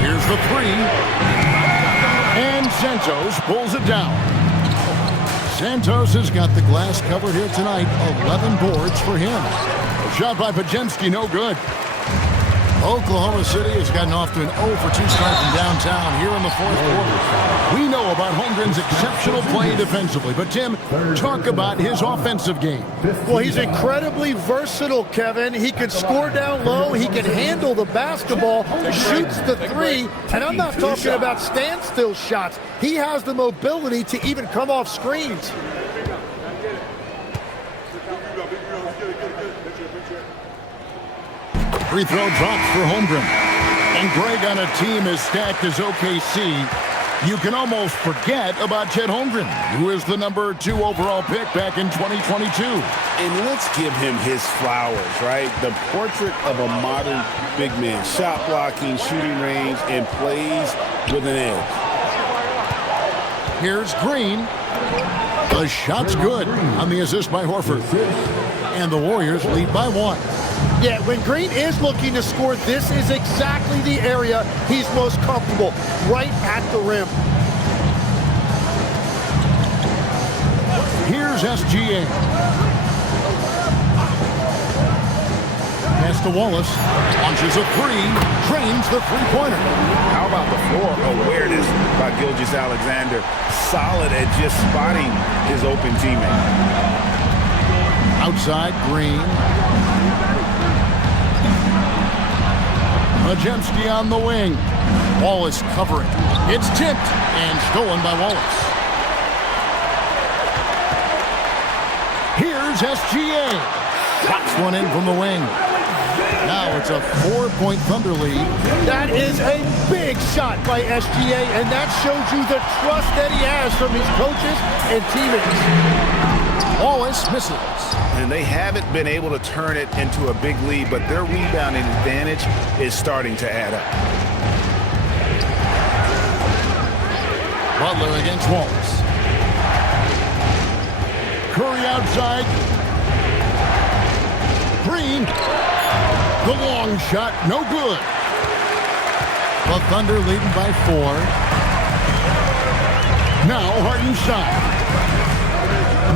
Here's the three. And Santos pulls it down. Santos has got the glass covered here tonight. 11 boards for him. Shot by Podziemski, no good. Oklahoma City has gotten off to an 0 for 2 start from downtown here in the fourth quarter. We know about Holmgren's exceptional play defensively, but Tim, talk about his offensive game. Well, he's incredibly versatile, Kevin. He can score down low, he can handle the basketball, shoots the three, and I'm not talking about standstill shots. He has the mobility to even come off screens. Free throw drops for Holmgren. And Greg, on a team as stacked as OKC, you can almost forget about Chet Holmgren, who is the number 2 overall pick back in 2022. And let's give him his flowers, right? The portrait of a modern big man. Shot blocking, shooting range, and plays with an edge. Here's Green. The shot's good on the assist by Horford. And the Warriors lead by 1. Yeah, when Green is looking to score, this is exactly the area he's most comfortable, right at the rim. Here's SGA. Pass to Wallace. Launches a three. Drains the three-pointer. How about the floor awareness by Gilgeous-Alexander? Solid at just spotting his open teammate. Outside, Green. Majemski on the wing. Wallace covering. It's tipped and stolen by Wallace. Here's SGA. Pops one in from the wing. Now it's a 4-point Thunder lead. That is a big shot by SGA, and that shows you the trust that he has from his coaches and teammates. Wallace misses. And they haven't been able to turn it into a big lead, but their rebounding advantage is starting to add up. Butler against Wallace. Curry outside. Green. The long shot, no good. The Thunder leading by 4. Now Hartenstein.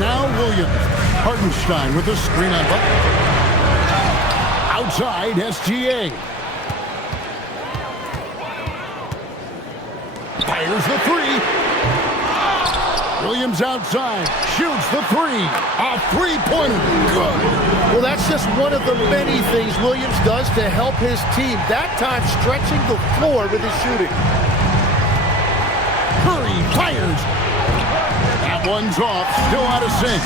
Now Williams. Hartenstein with the screen on Butler. Outside SGA. Fires the 3. Williams outside. Shoots the 3. A three-pointer. Good. Well, that's just one of the many things Williams does to help his team. That time stretching the floor with his shooting. Curry fires. That one's off. Still out of sync.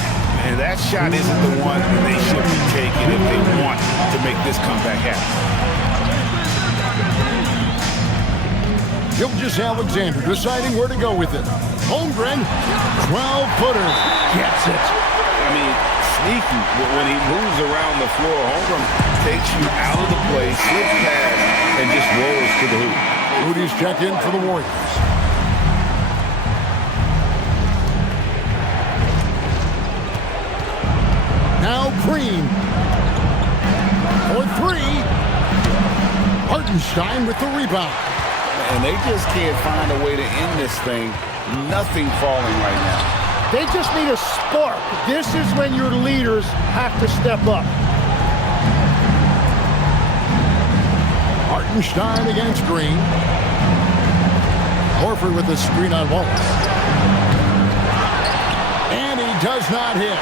And that shot isn't the one that they should be taking if they want to make this comeback happen. Gilgeous-Alexander deciding where to go with it. Holmgren, 12-footer. Gets it. I mean, sneaky. When he moves around the floor, Holmgren takes you out of the play, slips past, and just rolls to the hoop. Rudy's check in for the Warriors. Now Green. For 3. Hartenstein with the rebound. And they just can't find a way to end this thing. Nothing falling right now. They just need a spark. This is when your leaders have to step up. Hartenstein against Green. Horford with the screen on Wallace. And he does not hit.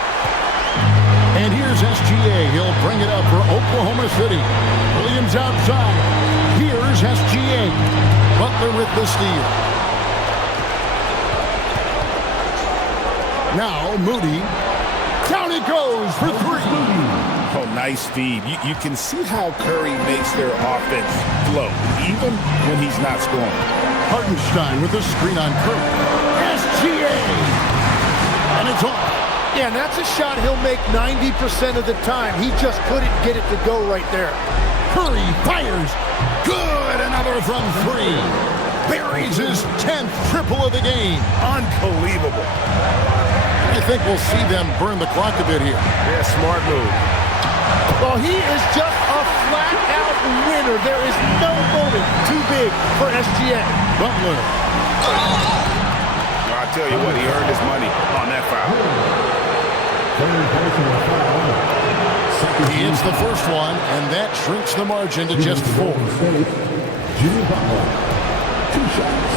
And here's SGA. He'll bring it up for Oklahoma City. Williams outside. Here's SGA. Butler with the steal. Now Moody. Down it goes for 3. Oh, nice feed. You can see how Curry makes their offense flow, even when he's not scoring. Hartenstein with the screen on Curry. SGA. And it's off. Yeah, and that's a shot he'll make 90% of the time. He just couldn't get it to go right there. Curry fires. Good. Another from 3. Buries his 10th triple of the game. Unbelievable. I think we'll see them burn the clock a bit here. Yeah, smart move. Well, he is just a flat-out winner. There is no moment too big for SGA. Butler. Well, I tell you what, he earned his money on that foul. He hits the first one, and that shrinks the margin to just 4. Jimmy Butler, 2 shots.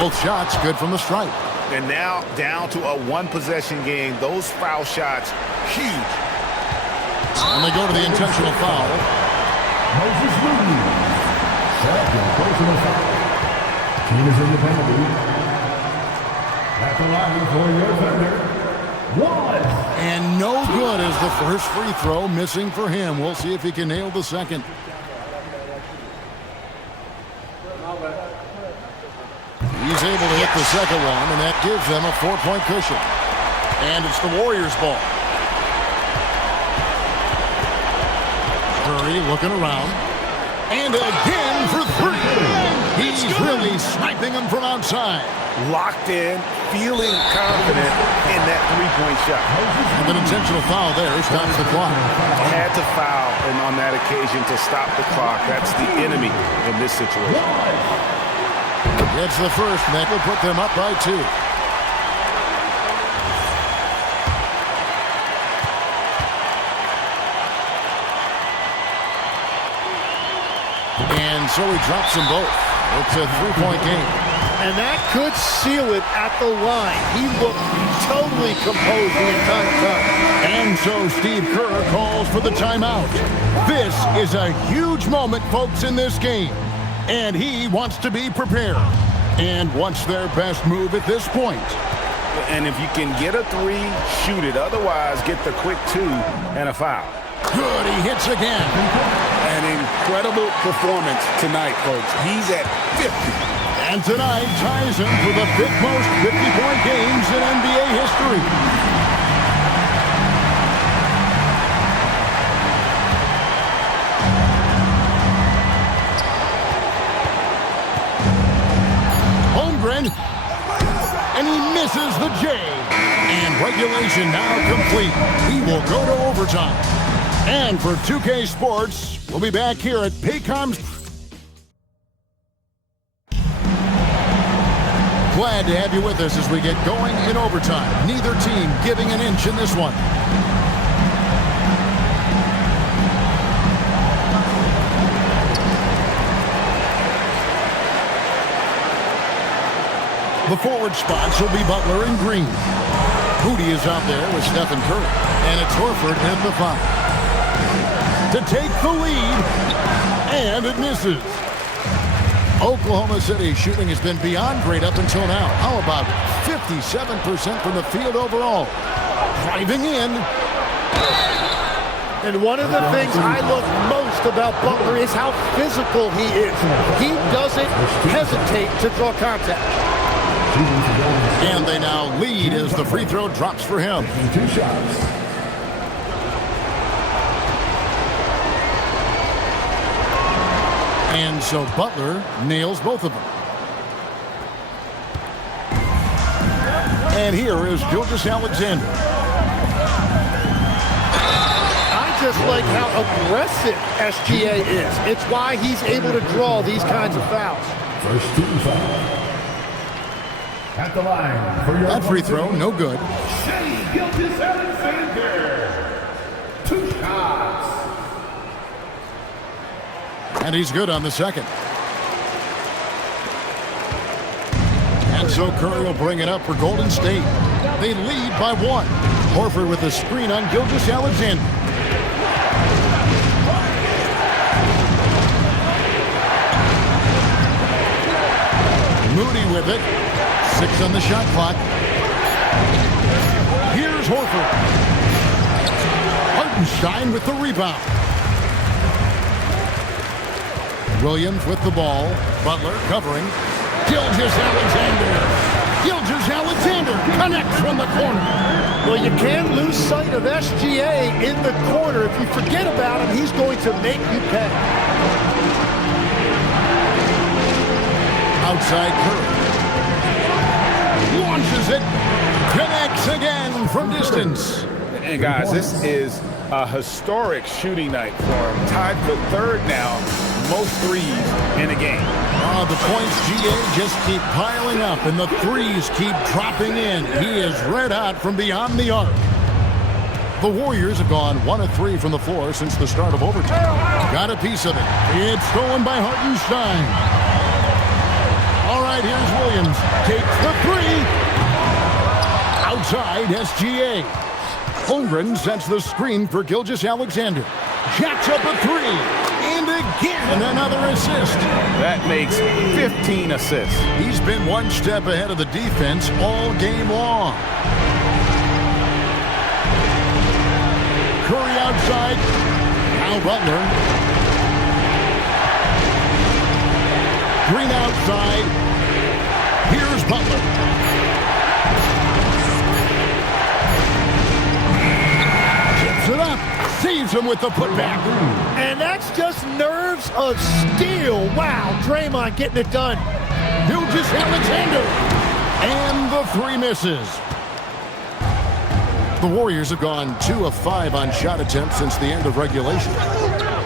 Both shots good from the stripe. And now down to a 1-possession game. Those foul shots, huge. And they go to the intentional foul. Moses Moody. Second personal foul. Team is in the penalty. At the line for your Thunder. 1. And no good as the first free throw missing for him. We'll see if he can nail the second. He's able to hit the second one, and that gives them a 4-point cushion. And it's the Warriors' ball. Curry looking around. And again for 3. He's really sniping them from outside. Locked in, feeling confident in that 3-point shot. And an intentional foul there stops the clock. Had to foul, and on that occasion to stop the clock. That's the enemy in this situation. Gets the first, and that will put them up by 2. And so he drops them both. It's a 3-point game. And that could seal it at the line. He looked totally composed the entire time. And And so Steve Kerr calls for the timeout. This is a huge moment, folks, in this game. And he wants to be prepared. And wants their best move at this point. And if you can get a three, shoot it. Otherwise, get the quick two and a foul. Good, he hits again. An incredible performance tonight, folks. He's at 50. And tonight ties him for the 5th most 50-point games in NBA history. Holmgren, and he misses the J. And regulation now complete. We will go to overtime. And for 2K Sports, we'll be back here at Paycom's. Glad to have you with us as we get going in overtime. Neither team giving an inch in this one. The forward spots will be Butler and Green. Moody is out there with Stephen Curry. And it's Horford at the 5. To take the lead, and it misses. Oklahoma City shooting has been beyond great up until now. How about 57% from the field overall? Driving in. And one of the things I love most about Butler is how physical he is. He doesn't hesitate to draw contact. And they now lead as the free throw drops for him. 2 shots. And so Butler nails both of them. And here is Gilgeous-Alexander. I just like how aggressive SGA is. It's why he's able to draw these kinds of fouls. First team foul. At the line for your that free throw, no good. Shai Gilgeous-Alexander. 2 shots. And he's good on the second. And so Curry will bring it up for Golden State. They lead by 1. Horford with a screen on Gilgeous-Alexander. Moody with it. 6 on the shot clock. Here's Horford. Hartenstein with the rebound. Williams with the ball. Butler covering. Gilgeous-Alexander. Gilgeous-Alexander connects from the corner. Well, you can't lose sight of SGA in the corner. If you forget about him, he's going to make you pay. Outside Curry. Launches it. Connects again from distance. And guys, this is a historic shooting night for him. Tied for 3rd now. Most threes in a game. The points, GA, just keep piling up, and the threes keep dropping in. He is red hot from beyond the arc. The Warriors have gone 1 of 3 from the floor since the start of overtime. Got a piece of it. It's stolen by Hartenstein. All right, here's Williams. Takes the 3. Outside SGA. Holmgren sets the screen for Gilgeous-Alexander. Jacks up a 3. And again, another assist. That makes 15 assists. He's been one step ahead of the defense all game long. Curry outside. Now Butler. Green outside. Here's Butler. Chips it up. Saves him with the putback. And that's just nerves of steel. Wow, Draymond getting it done. Gilgeous-Alexander. And the 3 misses. The Warriors have gone 2 of 5 on shot attempts since the end of regulation.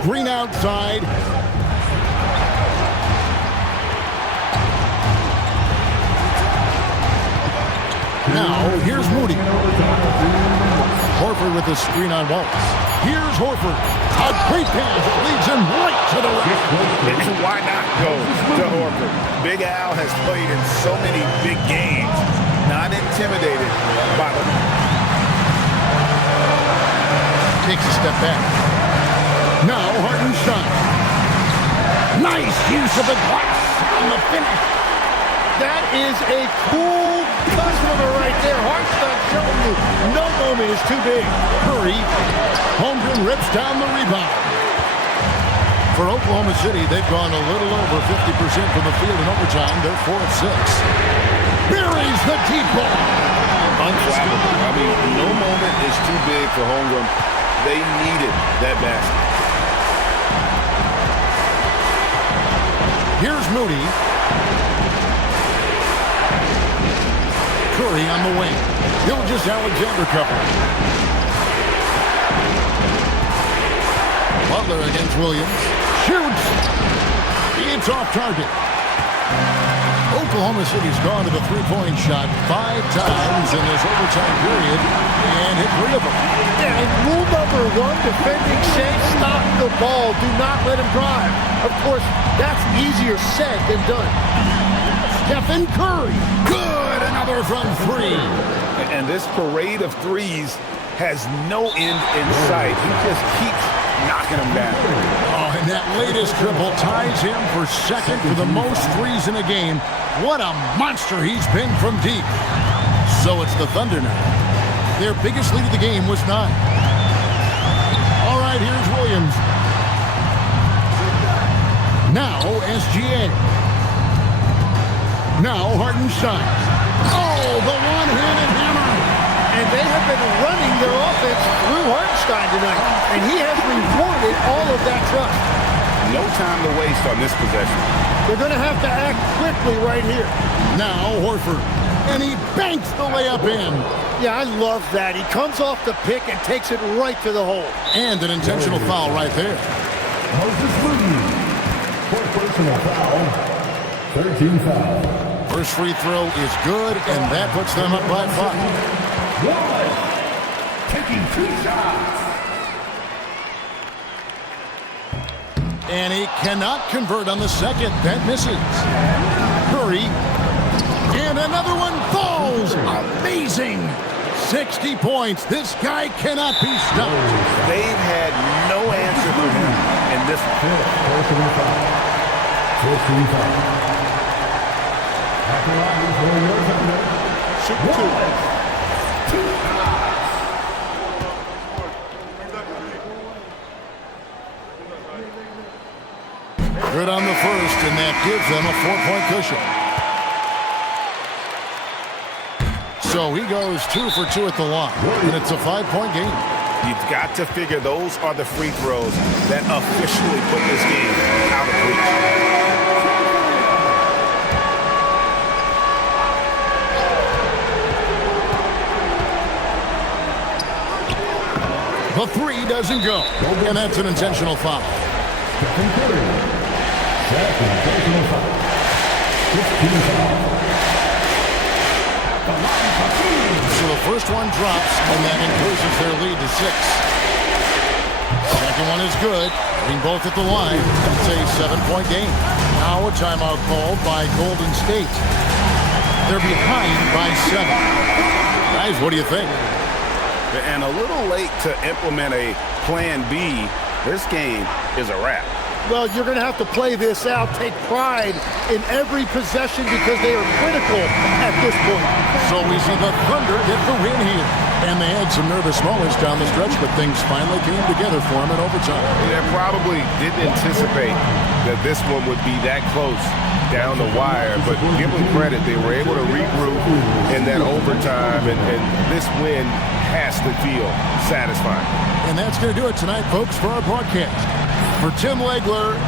Green outside. Now, here's Moody. Horford with the screen on Wallace. Here's Horford. A great pass leads him right to the rack. Why not go to Horford? Big Al has played in so many big games. Not intimidated by the... takes a step back. Now Hartenstein. Nice use of the glass on the finish. That is a cool customer right there. Hartenstein showing you no moment is too big. Curry. Holmgren rips down the rebound. For Oklahoma City, they've gone a little over 50% from the field in overtime. They're 4 of 6. Buries the deep ball. Unflappable. I mean, no moment is too big for Holmgren. They needed that basket. Here's Moody. Curry on the wing. Gilgeous-Alexander cover. Butler against Williams. Shoots. It's off target. Oklahoma City's gone to the three-point shot 5 times in this overtime period and hit 3 of them. Yeah, and rule number 1, defending Shai, stop the ball. Do not let him drive. Of course, that's easier said than done. Stephen Curry. Good. Another from 3. And this parade of threes has no end in sight. He just keeps knocking them down. Oh, and that latest triple ties him for second for the most threes in a game. What a monster he's been from deep. So it's the Thunder now. Their biggest lead of the game was 9. All right, here's Williams. Now SGA. Now Hartenstein. Oh, the one-handed hammer. And they have been running their offense through Hartenstein tonight. And he has rewarded all of that trust. No time to waste on this possession. They're going to have to act quickly right here. Now Horford. And he banks the layup in. Yeah, I love that. He comes off the pick and takes it right to the hole. And an intentional foul right there. Moses Moody. Fourth personal foul. 13 foul. First free throw is good, and that puts them up by 5. One. Taking 2 shots. And he cannot convert on the second. That misses. Curry. And another one falls. Amazing. 60 points. This guy cannot be stopped. They've had no answer for him in this Personal foul. 15 foul. At the line for your Thunder. Shoot 2. 2 shots. Good on the first, and that gives them a 4-point cushion. So he goes 2 for 2 at the line, and it's a 5-point game. You've got to figure those are the free throws that officially put this game out of reach. The 3 doesn't go, and that's an intentional foul. Stephen Curry. Second personal foul. 15 foul. At the line for 3. So the first one drops, and that increases their lead to 6. Second one is good. Being both at the line, it's a 7-point game. Now a timeout called by Golden State. They're behind by 7. Guys, what do you think? And a little late to implement a plan B. This game is a wrap. Well, you're going to have to play this out, take pride in every possession because they are critical at this point. So we see the Thunder get the win here. And they had some nervous moments down the stretch, but things finally came together for them in overtime. They probably didn't anticipate that this one would be that close down the wire, but give them credit. They were able to regroup in that overtime, and this win has to feel satisfying. And that's going to do it tonight, folks, for our broadcast. For Tim Legler